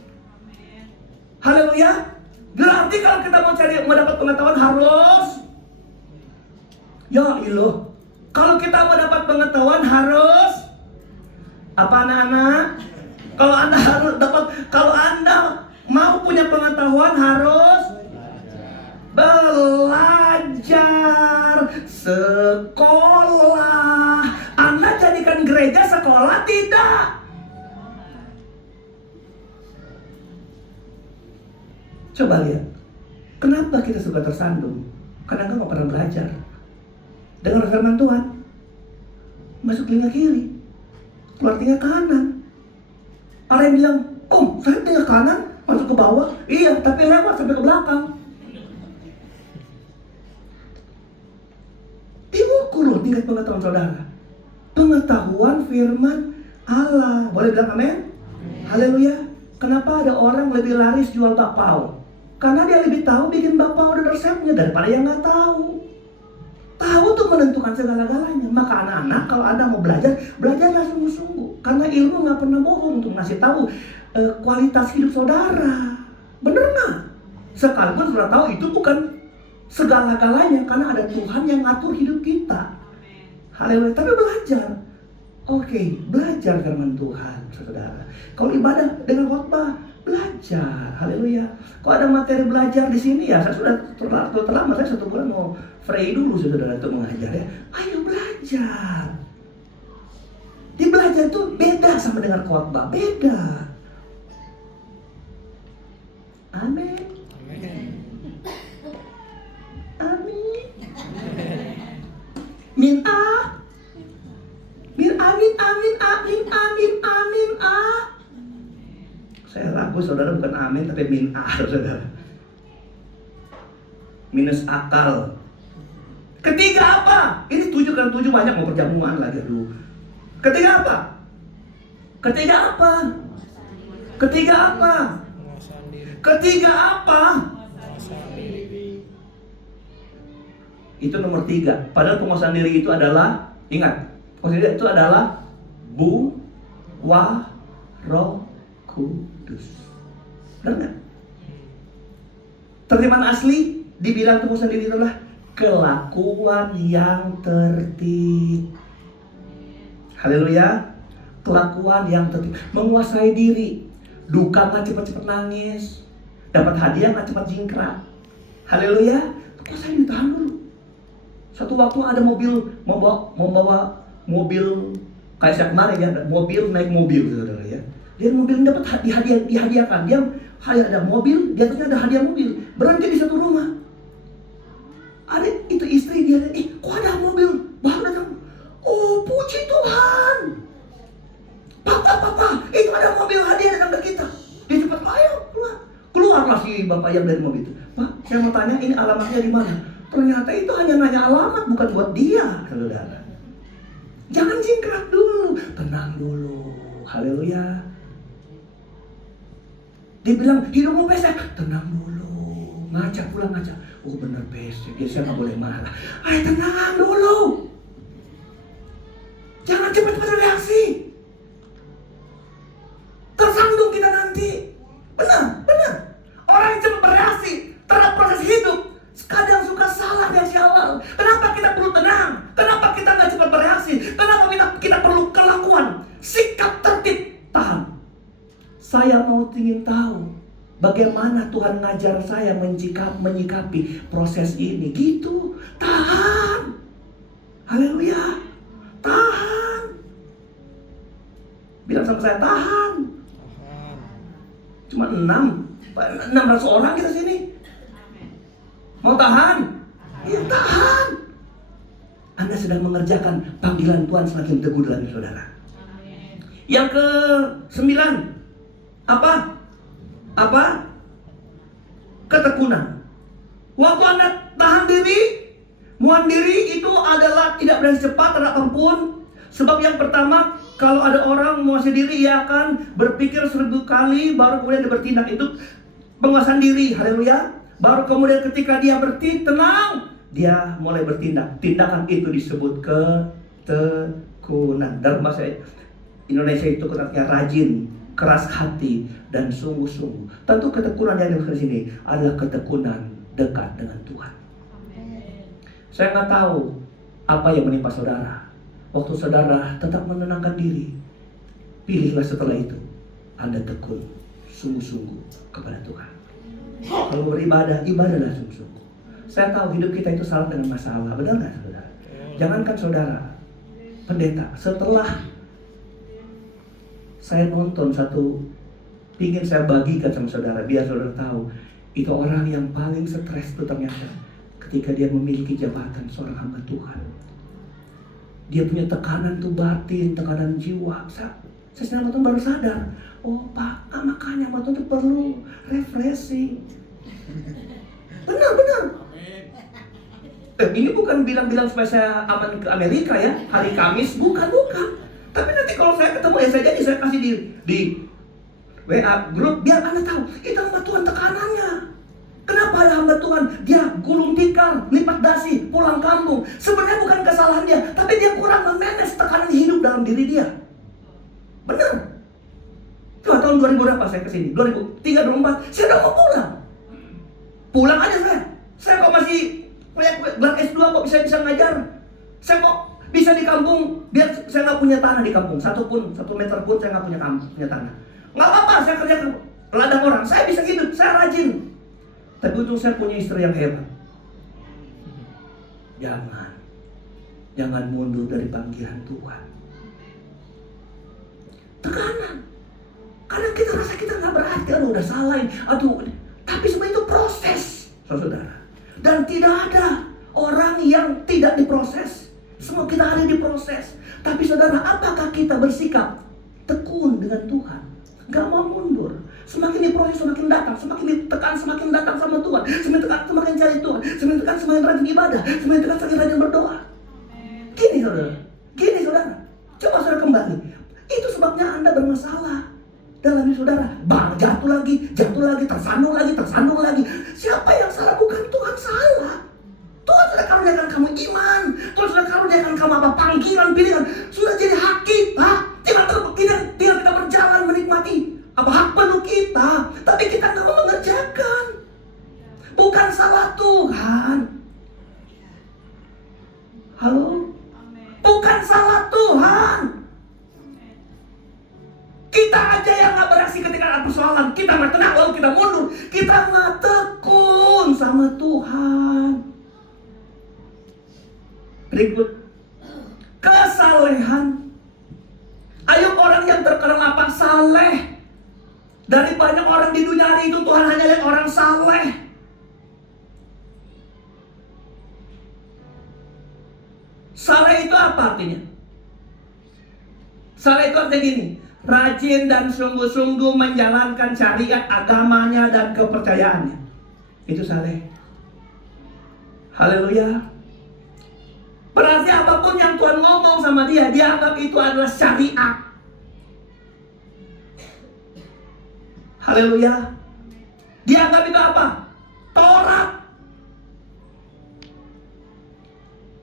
Haleluya. Berarti kalau kita mau dapat pengetahuan harus, ya iloh. Kalau kita mau dapat pengetahuan harus apa, anak-anak? Kalau Anda mau punya pengetahuan harus belajar. Sekolah. Anda jadikan gereja sekolah tidak? Coba lihat, kenapa kita suka tersandung? Karena nggak pernah belajar. Dengar firman Tuhan, masuk telinga kiri, keluar telinga kanan. Ada yang bilang, oh saya telinga kanan, masuk ke bawah. Iya, tapi lewat sampai ke belakang. Diukur loh tingkat pengetahuan saudara. Pengetahuan firman Allah. Boleh bilang amin? Haleluya. Kenapa ada orang lebih laris jual bakpao? Karena dia lebih tahu bikin bakpao dan resepnya daripada yang nggak tahu. Tahu tuh menentukan segala-galanya. Maka anak-anak kalau Anda mau belajarlah sungguh-sungguh. Karena ilmu nggak pernah bohong untuk ngasih tahu kualitas hidup saudara. Bener nggak? Sekalipun saudara tahu itu bukan segala-galanya, karena ada Tuhan yang ngatur hidup kita. Haleluya. Tapi belajar. Oke, belajar firman Tuhan, saudara. Kalau ibadah dengan khotbah, belajar. Haleluya. Kalau ada materi belajar di sini ya, saya sudah terlama, saya 1 bulan mau free dulu saudara untuk mengajar ya. Ayo belajar. Di belajar itu beda sama dengan khotbah, beda. Amin. Amin. Min a. Min amin amin amin amin amin a. Saya ragu saudara bukan amin tapi min a saudara. Minus akal. Ketiga apa? Ini 7 kan 7 banyak mau perjamuan lagi dulu. Ketiga apa? Ketiga apa? Ketiga apa? Ketiga apa? Itu nomor 3. Padahal penguasaan diri itu adalah, ingat, penguasaan diri itu adalah Roh Kudus. Benar nggak? Terjemahan asli dibilang penguasaan diri itu adalah kelakuan yang tertib. Haleluya. Kelakuan yang tertib, menguasai diri. Duka nggak cepat-cepat nangis, dapat hadiah nggak cepat jingkrak. Haleluya. Kuasai diri, tahan dulu. Suatu waktu ada mobil membawa mobil kayak saya kemarin ya, mobil naik mobil saudara ya. Dia mobil dapat dihadiahkan. Dia ada mobil, di atasnya ada hadiah mobil. Berhenti di satu rumah. Ada itu istri dia, kok ada mobil baru datang. Oh puji Tuhan. Papa, itu ada mobil hadiah datang ke kita. Dia cepat, ayo keluarlah si bapak yang dari mobil itu. Pak, saya mau tanya ini alamatnya di mana? Ternyata itu hanya nanya alamat, bukan buat dia, saudara. Jangan jingkrak dulu, tenang dulu. Haleluya. Dia bilang hidupmu pesek, tenang dulu. Ngajak pulang ngajak. Oh benar pesek, ya saya nggak boleh marah. Ayo tenang dulu. Jangan cepat-cepat reaksi. Tersandung kita nanti. Benar. Orang yang cepat bereaksi terhadap proses hidup kadang suka salah dari awal. Kenapa kita perlu tenang? Kenapa kita nggak cepat bereaksi? Kenapa kita perlu kelakuan, sikap tertib, tahan. Saya ingin tahu bagaimana Tuhan ngajar saya menyikapi proses ini. Gitu, tahan. Haleluya, tahan. Bilang sama saya, tahan. Cuma 600 orang kita sini. Mau tahan? Ya tahan. Anda sedang mengerjakan panggilan Tuhan semakin teguh dalam hidup saudara. Yang ke-9 apa? Ketekunan. Waktu Anda tahan diri, muan diri itu adalah tidak berani cepat terhadap apapun. Sebab yang pertama, kalau ada orang menguasai diri, ia akan berpikir 1000 kali baru kemudian dia bertindak. Itu penguasaan diri. Haleluya. Baru kemudian ketika dia tenang, dia mulai bertindak. Tindakan itu disebut ketekunan. Dalam bahasa Indonesia itu artinya rajin, keras hati, dan sungguh-sungguh. Tentu ketekunan yang di sini adalah ketekunan dekat dengan Tuhan. Saya nggak tahu apa yang menimpa saudara. Waktu saudara tetap menenangkan diri, pilihlah setelah itu Anda tekun sungguh-sungguh kepada Tuhan. Kalau beribadah, ibadahlah sungguh-sungguh. Saya tahu hidup kita itu syarat dengan masalah, benar nggak saudara? Jangankan saudara, pendeta, setelah saya nonton satu, ingin saya bagikan sama saudara, biar saudara tahu, itu orang yang paling stres itu ternyata ketika dia memiliki jabatan seorang hamba Tuhan. Dia punya tekanan tuh batin, tekanan jiwa. Saya selama itu baru sadar, oh Pak, makanya hamba Tuhan itu perlu refreshing. Benar. Ini bukan bilang-bilang supaya saya aman ke Amerika ya, hari Kamis, bukan. Tapi nanti kalau saya ketemu ya saya kasih di WA grup biar Anda tahu, itu hamba Tuhan tekanannya. Kenapa ada hamba Tuhan? Dia gulung tikar, lipat dasi, pulang kampung. Sebenarnya bukan kesalahan dia, tapi dia kurang memanage tekanan hidup dalam diri dia. Benar. Coba tahun 2000 berapa saya kesini? 2003, 2004, saya udah mau pulang. Pulang aja saya. Saya kok masih gelar S2 kok bisa ngajar. Saya kok bisa di kampung, biar saya nggak punya tanah di kampung. 1 meter pun saya nggak punya tanah. Nggak apa-apa, saya kerja ke ladang orang. Saya bisa hidup, saya rajin. Tapi untung saya punya istri yang hebat. Jangan mundur dari panggilan Tuhan. Tekanan. Kadang kita rasa kita nggak berarti, udah salah, tapi sebenarnya itu proses, saudara. Dan tidak ada orang yang tidak diproses. Semua kita ada diproses. Tapi saudara, apakah kita bersikap tekun dengan Tuhan? Gak mau mundur. Semakin diproses semakin datang, semakin ditekan semakin datang sama Tuhan, semakin tekan semakin cari Tuhan, semakin tekan semakin rajin ibadah, semakin tekan semakin rajin berdoa. Gini saudara, coba saudara kembali. Itu sebabnya Anda bermasalah dalam hidup saudara. Jatuh lagi, tersandung lagi. Siapa yang salah? Bukan Tuhan salah. Tuhan sudah karuniakan kamu iman, Tuhan sudah karuniakan kamu panggilan, pilihan, sudah jadi hak kita. Tinggal kita berjalan menikmati hak penuh kita, tapi kita nggak mau mengerjakan. Bukan salah Tuhan. Halo? Bukan salah Tuhan. Kita aja yang nggak bereaksi ketika ada persoalan. Kita nggak tenang lalu kita mundur. Kita nggak tekun sama Tuhan. Berikut, kesalehan. Ayo orang yang terkenal saleh. Dari banyak orang di dunia hari itu Tuhan hanya lihat orang saleh. Saleh itu apa artinya? Saleh itu artinya gini, rajin dan sungguh-sungguh menjalankan syariat agamanya dan kepercayaannya. Itu saleh. Haleluya. Berarti apapun yang Tuhan ngomong sama dia anggap itu adalah syariat. Haleluya. Dianggap itu apa? Taurat.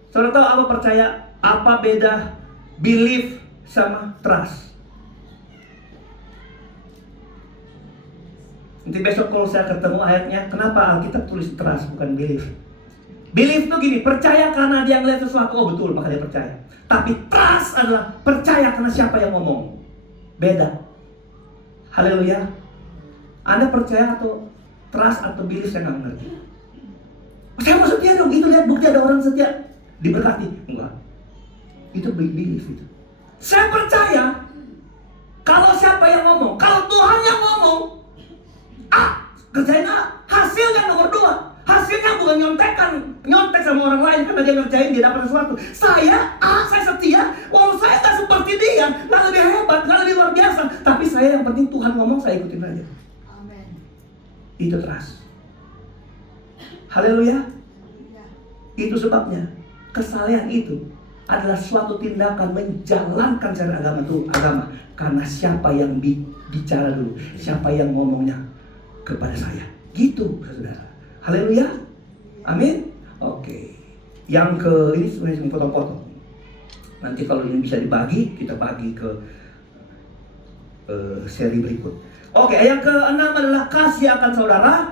Saudara tahu apa percaya? Apa beda belief sama trust? Nanti besok kalau saya ketemu ayatnya, kenapa Alkitab tulis trust bukan belief? Belief itu gini, percaya karena dia ngeliat sesuatu, oh betul maka dia percaya. Tapi trust adalah percaya karena siapa yang ngomong. Beda. Haleluya. Anda percaya atau trust atau belief, saya nggak ngerti. Saya mau setia dong, itu lihat bukti ada orang setia diberkati. Enggak. Itu belief itu. Saya percaya kalau siapa yang ngomong, kalau Tuhan yang ngomong, kerjain hasilnya nomor 2. Hasilnya bukan nyontek sama orang lain karena dia ngerjain dia dapat sesuatu. Saya setia, walau saya nggak seperti dia, nggak lebih hebat, nggak lebih luar biasa, tapi saya yang penting Tuhan ngomong saya ikutin aja. Amen. Itu trust. Haleluya. Itu sebabnya kesalehan itu adalah suatu tindakan menjalankan cara agama karena siapa yang bicara dulu, siapa yang ngomongnya kepada saya. Gitu, saudara. Haleluya. Amin. Oke. Yang ini sebenarnya cuma potong-potong. Nanti kalau ini bisa dibagi, kita bagi ke seri berikut. Oke, yang keenam adalah kasih akan saudara.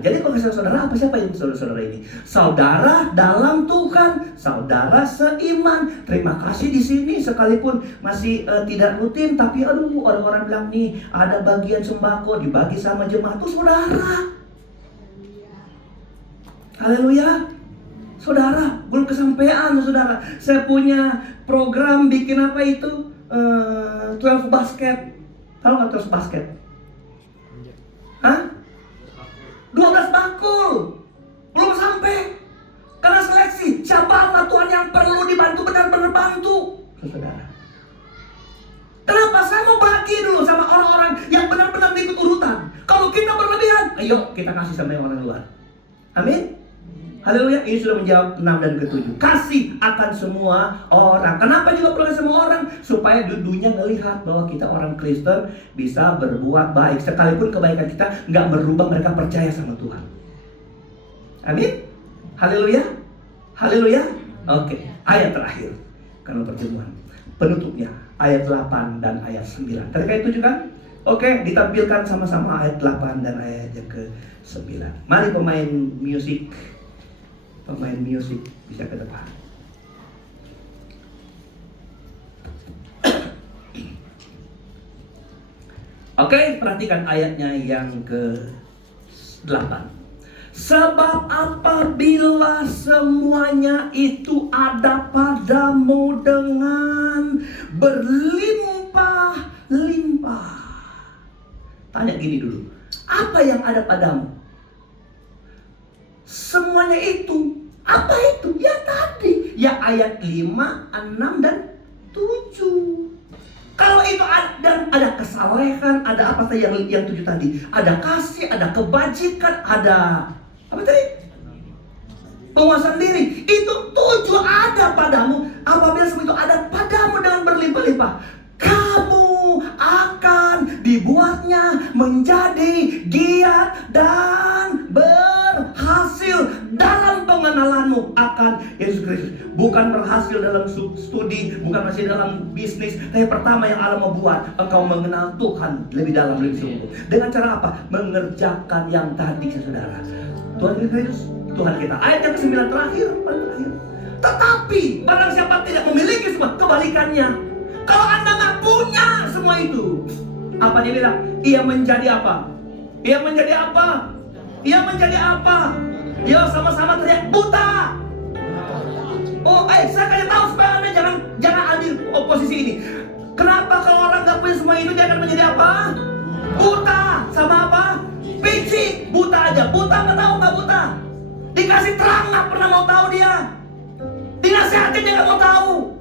Jadi kalau kasih saudara, siapa yang saudara ini? Saudara dalam Tuhan, saudara seiman. Terima kasih di sini sekalipun masih tidak rutin, tapi orang-orang bilang nih ada bagian sembako dibagi sama jemaat tuh saudara. Haleluya. Saudara, belum kesampaian saudara. Saya punya program bikin apa itu? 12 basket. Tahu nggak 12 basket? Hah? 12 bakul. Belum sampai. Karena seleksi. Siapa anak Tuhan yang perlu dibantu, benar-benar bantu, saudara. Kenapa? Saya mau bagi dulu sama orang-orang yang benar-benar ikut urutan. Kalau kita berlebihan, ayo kita kasih sama yang orang luar. Amin. Haleluya. Ini sudah menjawab 6 dan ke-7. Kasih akan semua orang. Kenapa juga perlu semua orang? Supaya dunia melihat bahwa kita orang Kristen bisa berbuat baik. Sekalipun kebaikan kita nggak merubah mereka percaya sama Tuhan. Amin. Haleluya. Haleluya. Oke. Ayat terakhir karena pertemuan penutupnya ayat 8 dan ayat 9. Tadi kayak 7 kan? Oke, ditampilkan sama-sama ayat 8 dan ayat yang ke-9. Mari pemain musik bisa ke depan. Oke, perhatikan ayatnya yang ke-8. Sebab apabila semuanya itu ada padamu dengan berlimpah-limpah. Tanya gini dulu, apa yang ada padamu? Semuanya itu, apa itu? Ya tadi, ya ayat 5, 6, dan 7. Kalau itu ada kesalehan, ada apa tadi yang 7 tadi? Ada kasih, ada kebajikan, ada apa tadi? Penguasaan diri. Itu 7 ada padamu. Apabila semua itu ada padamu dengan berlimpah-limpah, kamu akan dibuatnya menjadi giat dan berhasil dalam pengenalanmu akan Yesus Kristus. Bukan berhasil dalam studi, bukan masih dalam bisnis, tapi pertama yang Allah mau buat, engkau mengenal Tuhan lebih dalam, lebih sungguh. Dengan cara apa? Mengerjakan yang tadi, saudara. Tuhan Yesus, Tuhan kita. Ayat yang ke-9 terakhir, paling terakhir. Tetapi barang siapa tidak memiliki semua, kebalikannya. Kalau Anda nggak punya semua itu, apa dia bilang? Ia menjadi apa? Ia menjadi apa? Ia menjadi apa? Ya sama-sama teriak buta. Oh, saya kasih tahu supaya Anda jangan ambil posisi ini. Kenapa kalau orang nggak punya semua itu dia akan menjadi apa? Buta. Sama apa? Picik. Buta aja. Buta nggak buta. Dikasih terang nggak pernah mau tahu dia. Dinasihatin dia nggak mau tahu.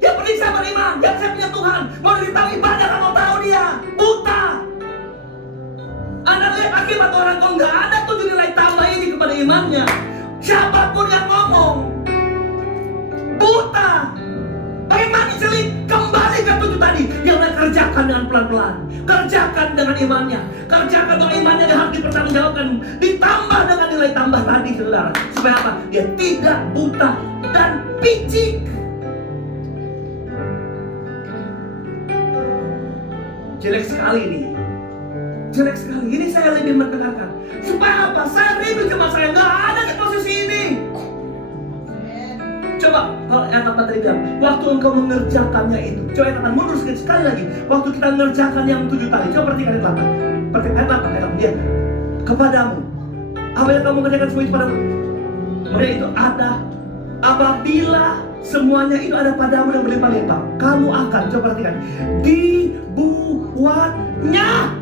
Dia periksa beriman, dia saya punya Tuhan. Mau diberitahu ibadah nggak mau tahu dia. Buta. Anda lihat akibat orang kalau nggak ada 7 nilai tambah ini kepada imannya. Siapapun yang ngomong buta. Bagaimana dicelik? Kembali ke 7 tadi. Dia mulai kerjakan dengan pelan-pelan. Kerjakan dengan imannya. Kerjakan dengan imannya dia harus dipertanggungjawabkan. Ditambah dengan nilai tambah tadi, saudara. Supaya apa? Dia tidak buta dan picik. Jelek sekali ini. Jelek sekali. Ini saya lebih mendengarkan. Supaya apa? Saya rindu cuma saya nggak ada di posisi ini. Coba kalau ayat 8 tadi bilang, waktu engkau mengerjakannya itu. Coba ayat 8 mundur sekali lagi. Waktu kita mengerjakan yang 7 tadi. Coba perhatikan ayat 8. Perhatikan ayat 8 dia. Kepadamu. Apa yang kamu kerjakan semua itu padamu? Kemudian itu ada. Apabila semuanya itu ada padamu dan berlimpah-limpah, kamu akan, coba perhatikan, dibuatnya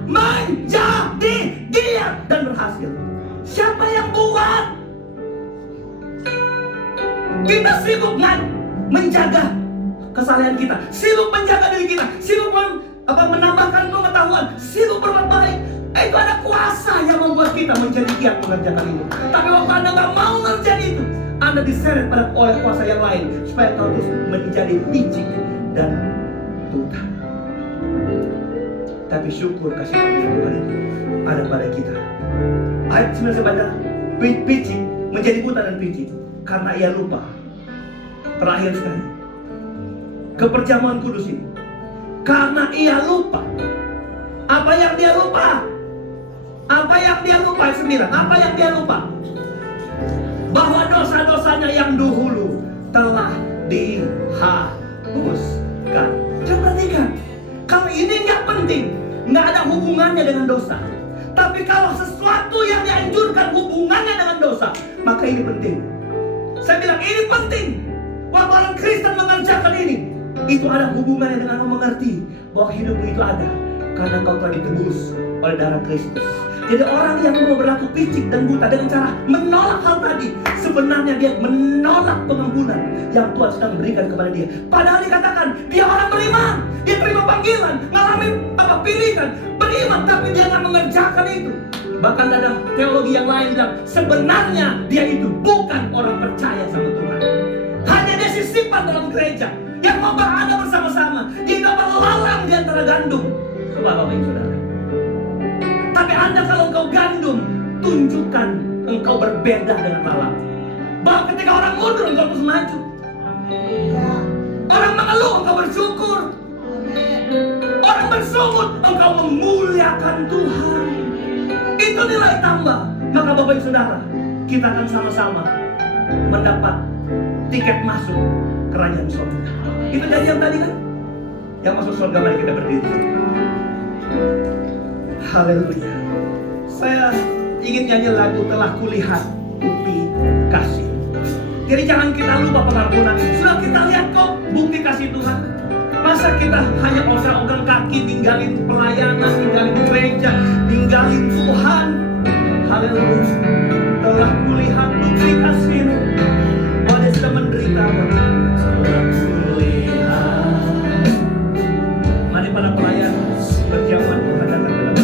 menjadi giat dan berhasil. Siapa yang buat? Kita sibuk menjaga kesalehan kita, sibuk menjaga diri kita, sibuk menambahkan pengetahuan, sibuk berbuat baik. Itu ada kuasa yang membuat kita menjadi giat mengerjakan itu. Tapi waktu Anda gak mau ngerjain itu, Anda diseret oleh kuasa yang lain supaya kau terus menjadi picik dan buta. Tapi syukur kasih karunia Tuhan itu ada pada kita. Ayat 9 saya baca, picik menjadi buta dan picik karena ia lupa. Terakhir sekali, keperjamuan kudus ini Karena ia lupa. Apa yang dia lupa? Apa yang dia lupa? 9. Apa yang dia lupa? Bahwa dosa-dosanya yang dahulu telah dihapuskan. Coba perhatikan. Kalau ini nggak penting, nggak ada hubungannya dengan dosa. Tapi kalau sesuatu yang dianjurkan hubungannya dengan dosa, maka ini penting. Saya bilang ini penting. Waktu orang Kristen mengerjakan ini, itu ada hubungannya dengan mengerti bahwa hidupmu itu ada karena kau telah ditebus oleh darah Kristus. Jadi orang yang mau berlaku picik dan buta dengan cara menolak hal tadi, sebenarnya dia menolak pengampunan yang Tuhan sedang berikan kepada dia. Padahal dikatakan dia orang beriman, dia terima panggilan, mengalami pilihan, beriman, tapi dia nggak mengerjakan itu. Bahkan ada teologi yang lain bilang sebenarnya dia itu bukan orang percaya sama Tuhan. Hanya dia sisipan dalam gereja yang mau berada bersama-sama. Dia nggak berlalang di antara gandum. Coba Bapak Ibu Saudara. Tapi Anda kalau engkau gandum, tunjukkan engkau berbeda dengan lalang. Bahwa ketika orang mundur, engkau terus maju. Orang mengeluh, engkau bersyukur. Orang bersungut, engkau memuliakan Tuhan. Itu nilai tambah. Maka Bapak Ibu Saudara, kita akan sama-sama mendapat tiket masuk kerajaan surga. Itu jadi yang tadi kan? Yang masuk surga, mari kita berdiri. Haleluya. Saya ingin nyanyi lagu Telah Kulihat Bukti Kasih. Jadi jangan kita lupa pengampunan. Sudah kita lihat kok bukti kasih Tuhan. Masa kita hanya ogah-ogah kaki, ninggalin pelayanan, ninggalin gereja, ninggalin Tuhan. Haleluya. Telah kulihat bukti kasih-Mu. Bahwa Dia sudah menderita. Telah kulihat. Mari para pelayan berjamaah menghadapkan kepada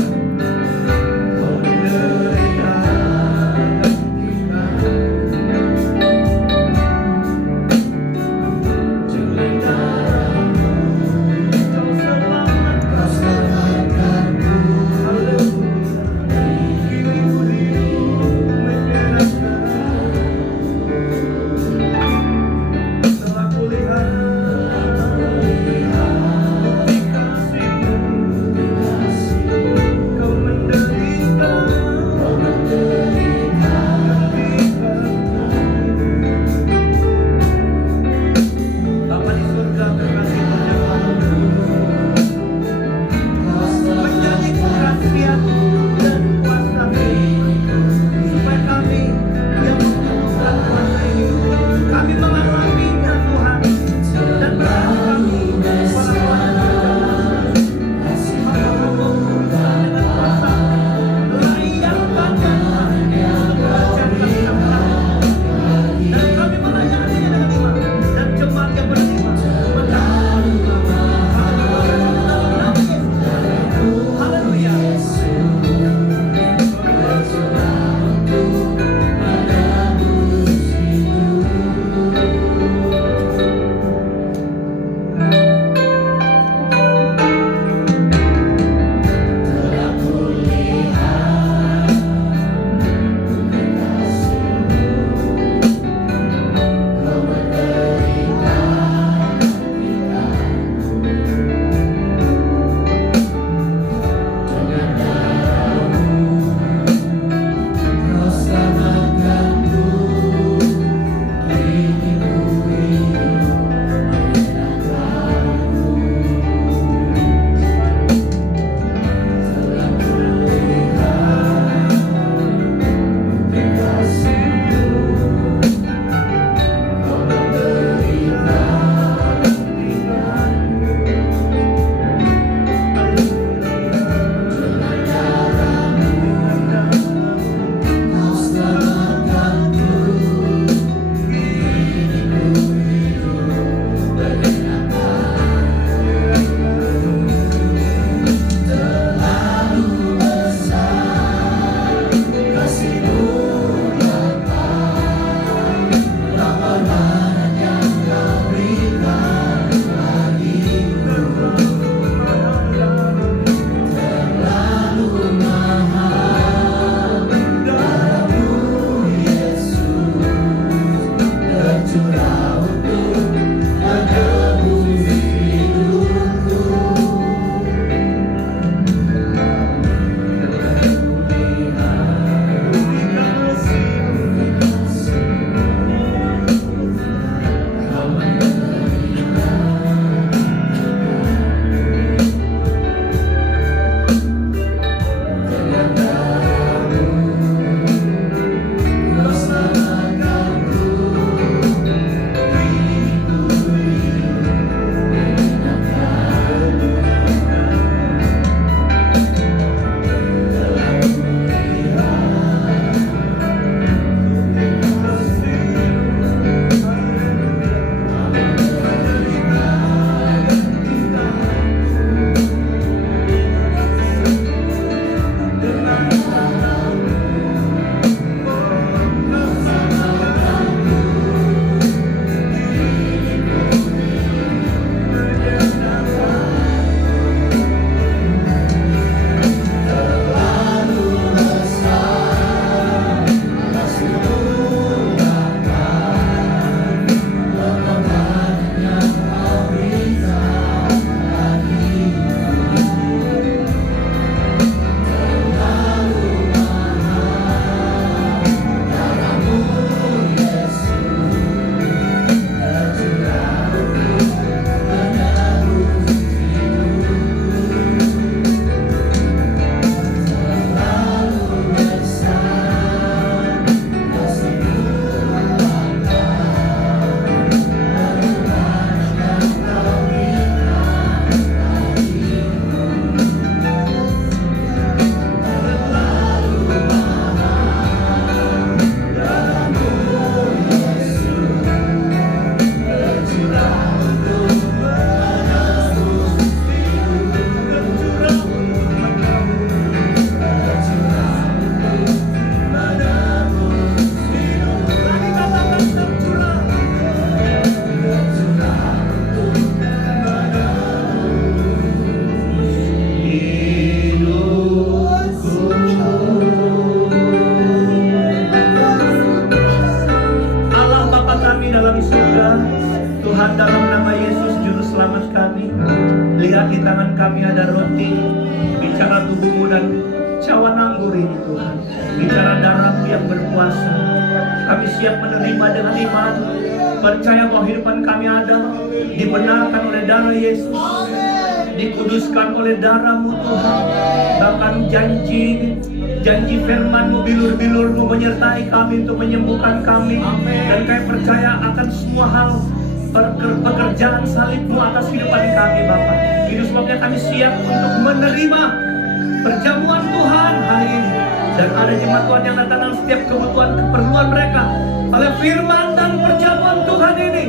Tuhan, dalam nama Yesus Juru Selamat kami, lihat di tangan kami ada roti, bicara tubuhmu dan cawan anggur ini Tuhan, bicara darahmu yang berkuasa. Kami siap menerima dengan iman, percaya bahwa kehidupan kami ada, dibenarkan oleh darah Yesus, dikuduskan oleh darah-Mu Tuhan. Bahkan janji firman-Mu, bilur-bilur-Mu menyertai kami untuk menyembuhkan kami. Dan kami percaya akan semua hal pekerjaan salib-Mu atas kehidupan kami Bapa. Itu sebabnya kami siap untuk menerima perjamuan Tuhan hari ini. Dan ada jemaat Tuhan yang datang dengan setiap keperluan mereka oleh firman dan perjamuan Tuhan ini.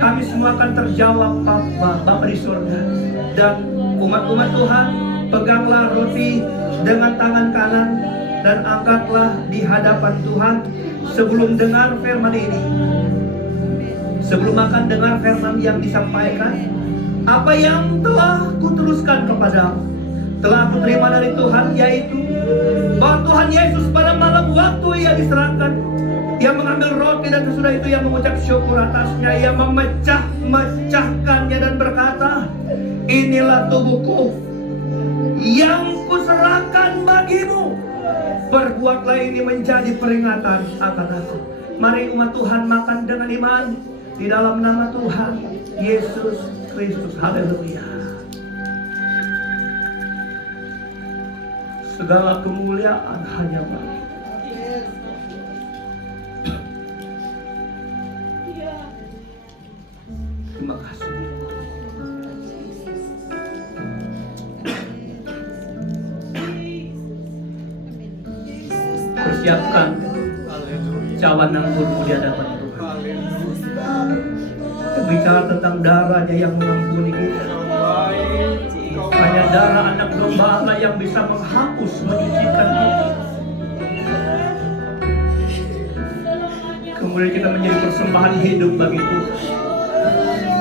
Kami semua akan terjawab Bapa di surga. Dan umat-umat Tuhan, peganglah roti dengan tangan kanan dan angkatlah di hadapan Tuhan sebelum dengar firman ini. Sebelum akan dengar firman yang disampaikan, apa yang telah kuteruskan kepadamu, telah aku terima dari Tuhan, yaitu bahwa Tuhan Yesus pada malam waktu Ia diserahkan, Ia mengambil roti dan sesudah itu Ia mengucap syukur atasnya, Ia memecahkannya dan berkata, inilah tubuhku yang kuserahkan bagimu, perbuatlah ini menjadi peringatan akan aku. Mari umat Tuhan makan dengan iman di dalam nama Tuhan Yesus Kristus. Haleluya. Segala kemuliaan hanya bagi. Terima kasih. Persiapkan cawan anggurmu di hadapan Tuhan. Bicara tentang darahnya yang mengampuni kita. Hanya darah anak domba Allah yang bisa menghapus, menyucikan kita. Kemudian kita menjadi persembahan hidup bagi Tuhan.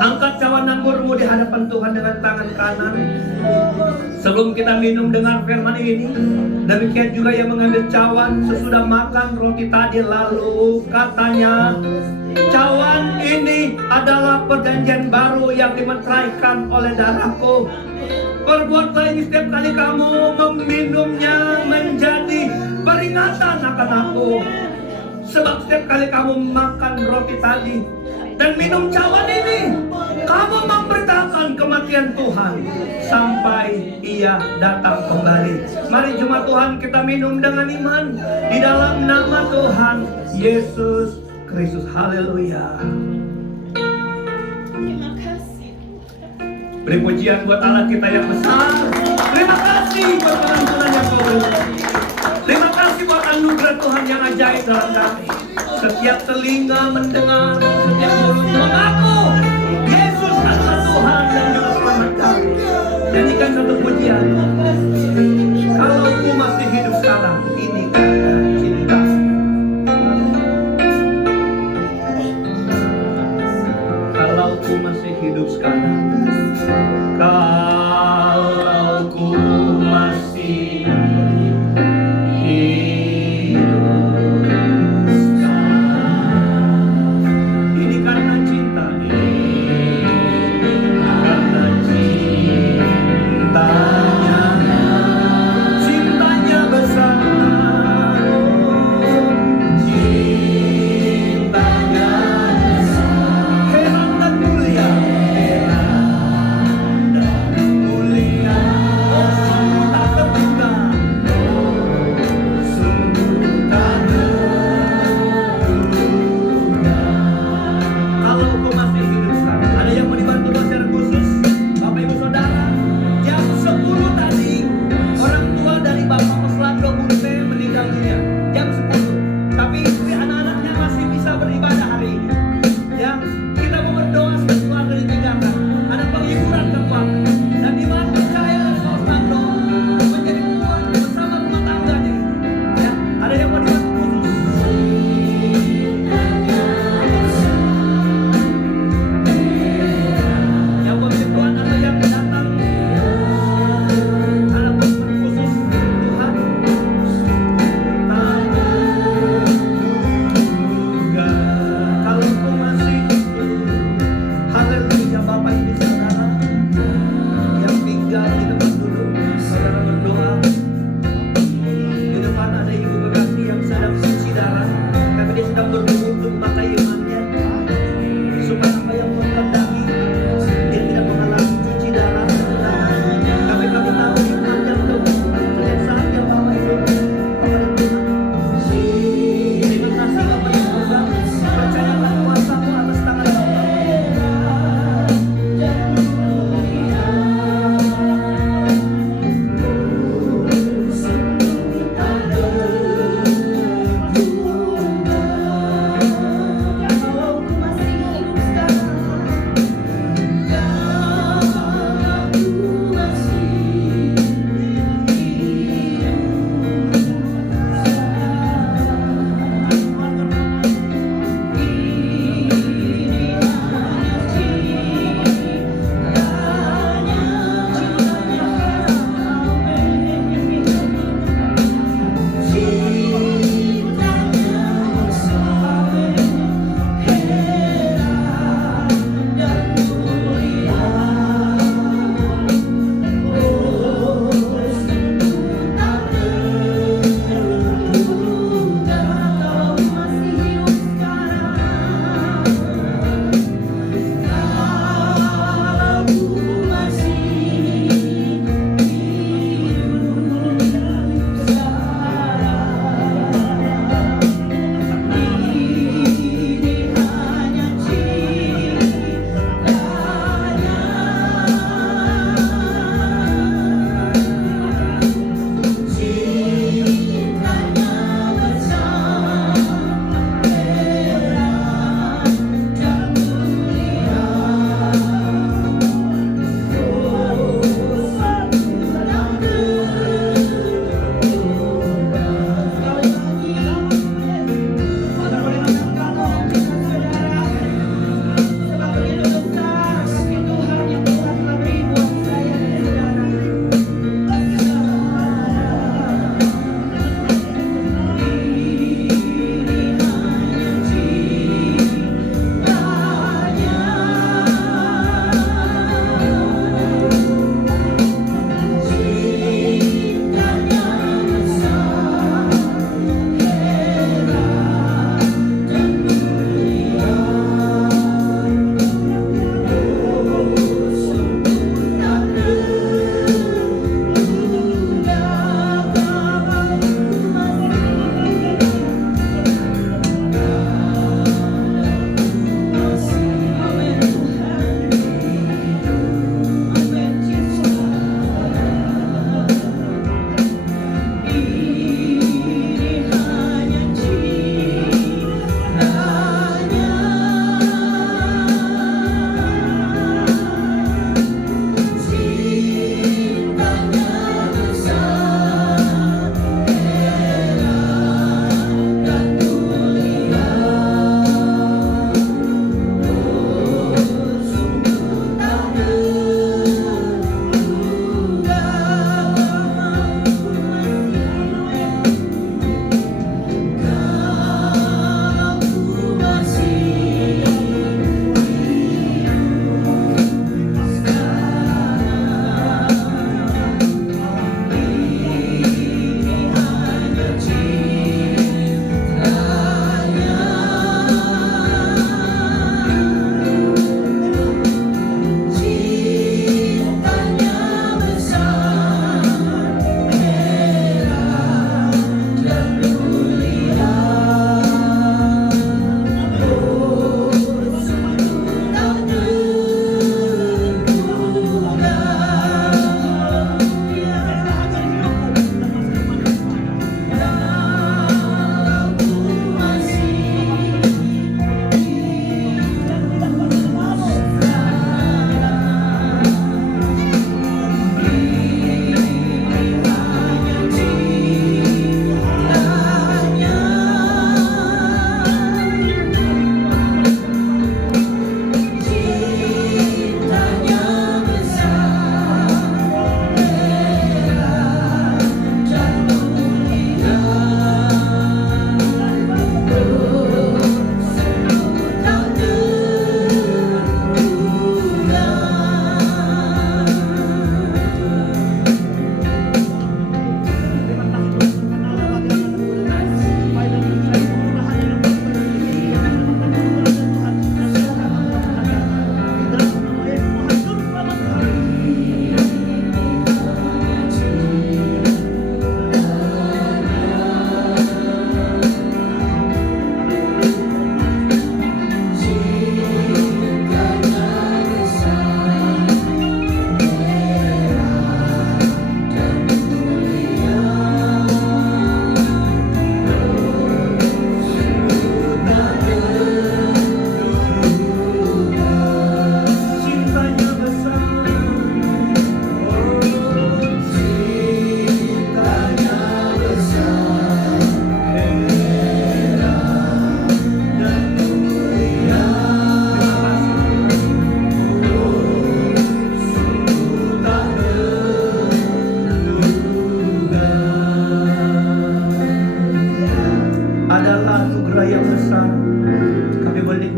Angkat cawan anggurmu di hadapan Tuhan dengan tangan kanan. Sebelum kita minum dengan firman ini, demikian juga yang mengambil cawan sesudah makan roti tadi, lalu katanya, cawan ini adalah perjanjian baru yang dimeteraikan oleh darahku. Perbuatlah ini setiap kali kamu meminumnya menjadi peringatan akan aku. Sebab setiap kali kamu makan roti tadi dan minum cawan ini, kamu memberitakan kematian Tuhan sampai Ia datang kembali. Mari jemaat Tuhan, kita minum dengan iman di dalam nama Tuhan Yesus Kristus. Haleluya. Beri pujian buat Allah kita yang besar. Terima kasih buat penampilan yang Kau beri. Terima kasih buat anugerah Tuhan yang ajaib dalam kami. Setiap telinga mendengar, setiap mulut mengaku Yesus adalah Tuhan dan Juru Selamat kami. Nyanyikan satu pujian. Kalau Ku masih hidup sekarang, ini karena cinta. Kalau Ku masih hidup sekarang, kalau Ku masih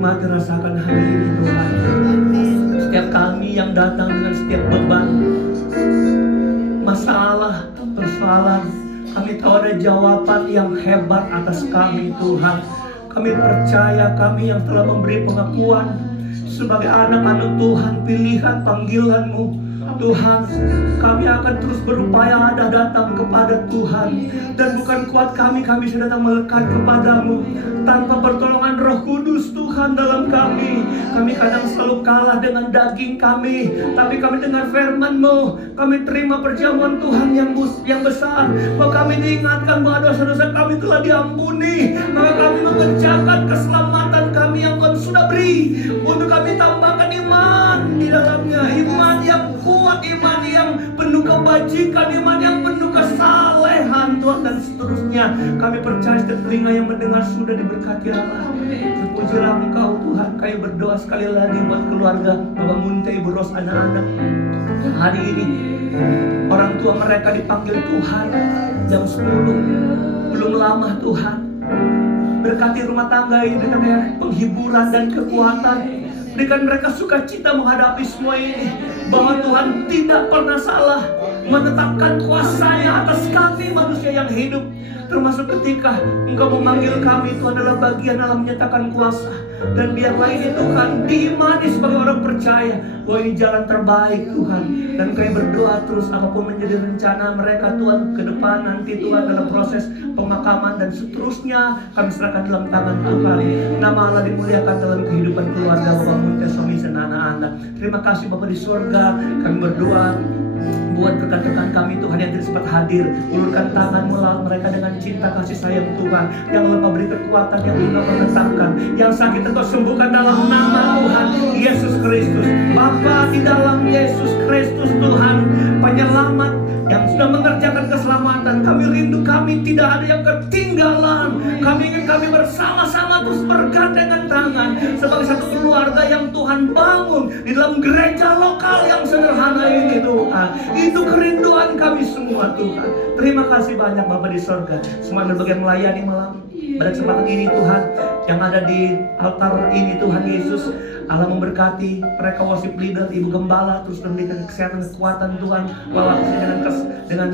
nikmati rasakan hari ini Tuhan. Setiap kami yang datang dengan setiap beban, masalah, persoalan, kami tahu ada jawaban yang hebat atas kami Tuhan. Kami percaya kami yang telah memberi pengakuan sebagai anak-anak Tuhan, pilihan panggilan-Mu Tuhan, kami akan terus berupaya ada datang kepada Tuhan. Dan bukan kuat kami sudah datang melekat kepadamu. Tanpa pertolongan Roh Kudus Tuhan dalam kami kadang selalu kalah dengan daging kami. Tapi kami dengar firman-Mu, kami terima perjamuan Tuhan yang besar, bahwa kami diingatkan bahwa dosa-dosa kami telah diampuni. Maka kami mengerjakan keselamatan kami yang Tuhan sudah beri, untuk kami tambahkan iman di dalamnya, iman yang kuat, iman yang penuh kebajikan, iman yang penuh kesalehan Tuhan, dan seterusnya. Kami percaya setiap telinga yang mendengar sudah diberkati Allah. Terpujilah Engkau Tuhan. Kami berdoa sekali lagi buat keluarga Bapak Munte, Ibu Ros, anak-anak. Hari ini orang tua mereka dipanggil Tuhan jam 10. Belum lama Tuhan, berkati rumah tangga ini dengan penghiburan dan kekuatan. Berikan mereka sukacita menghadapi semua ini, bahwa Tuhan tidak pernah salah menetapkan kuasa-Nya atas kami manusia yang hidup. Termasuk ketika Engkau memanggil kami, itu adalah bagian dalam menyatakan kuasa. Dan biarlah ini Tuhan diimani sebagai orang percaya bahwa ini jalan terbaik Tuhan. Dan kami berdoa terus apapun menjadi rencana mereka Tuhan ke depan nanti Tuhan, dalam proses pemakaman dan seterusnya, kami serahkan dalam tangan Tuhan. Nama Allah dimuliakan dalam kehidupan keluarga Bapak Munte, suami dan anak-anak. Terima kasih Bapak di surga. Kami berdoa buat rekan-rekan kami Tuhan yang tidak sempat hadir. Ulurkan tangan melawat mereka dengan cinta kasih sayang Tuhan. Yang lemah beri kekuatan, yang luka menentangkan, yang sakit Engkau sembuhkan dalam nama Tuhan Yesus Kristus. Bapa, di dalam Yesus Kristus Tuhan, penyelamat yang sudah mengerjakan keselamatan, kami rindu kami tidak ada yang ketinggalan. Kami ingin kami bersama-sama terus bergandengan tangan sebagai satu keluarga yang Tuhan bangun di dalam gereja lokal yang sederhana ini Tuhan. Itu kerinduan kami semua Tuhan. Terima kasih banyak Bapa di sorga. Semua berbagai melayani malam pada kesempatan ini Tuhan, yang ada di altar ini Tuhan Yesus. Allah memberkati mereka worship leader, ibu gembala, terus memberikan kesehatan, kekuatan Tuhan, bawa dengan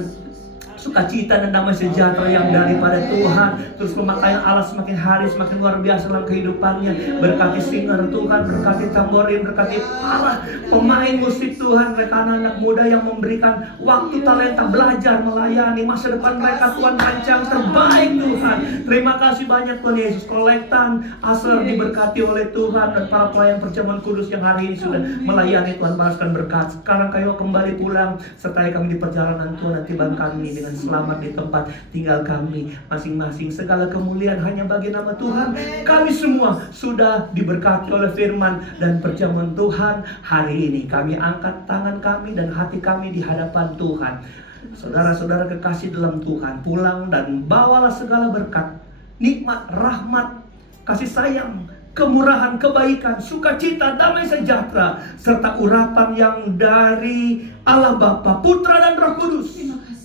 sukacita dan damai sejahtera yang daripada Tuhan. Terus pemakaian Allah semakin hari semakin luar biasa dalam kehidupannya. Berkati singer Tuhan, berkati tamborin, berkati para pemain musik Tuhan, mereka anak-anak muda yang memberikan waktu, talenta, belajar, melayani. Masa depan mereka Tuhan rancang terbaik Tuhan. Terima kasih banyak Tuhan Yesus. Kolektan Aser diberkati oleh Tuhan, dan para pelayan perjamuan kudus yang hari ini sudah melayani Tuhan, balaskan berkat. Sekarang kayu kembali pulang, sertai kami di perjalanan Tuhan, dan tiba kami dengan selamat di tempat tinggal kami masing-masing. Segala kemuliaan hanya bagi nama Tuhan. Kami semua sudah diberkati oleh firman dan perjamuan Tuhan hari ini. Kami angkat tangan kami dan hati kami di hadapan Tuhan. Saudara-saudara kekasih dalam Tuhan, pulang dan bawalah segala berkat, nikmat, rahmat, kasih sayang, kemurahan, kebaikan, sukacita, damai sejahtera, serta urapan yang dari Allah Bapa, Putra dan Roh Kudus,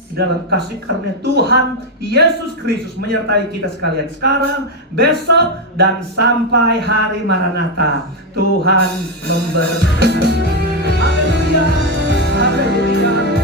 dalam kasih karunia Tuhan Yesus Kristus menyertai kita sekalian sekarang, besok, dan sampai hari Maranatha. Tuhan memberkati. Haleluya, haleluya.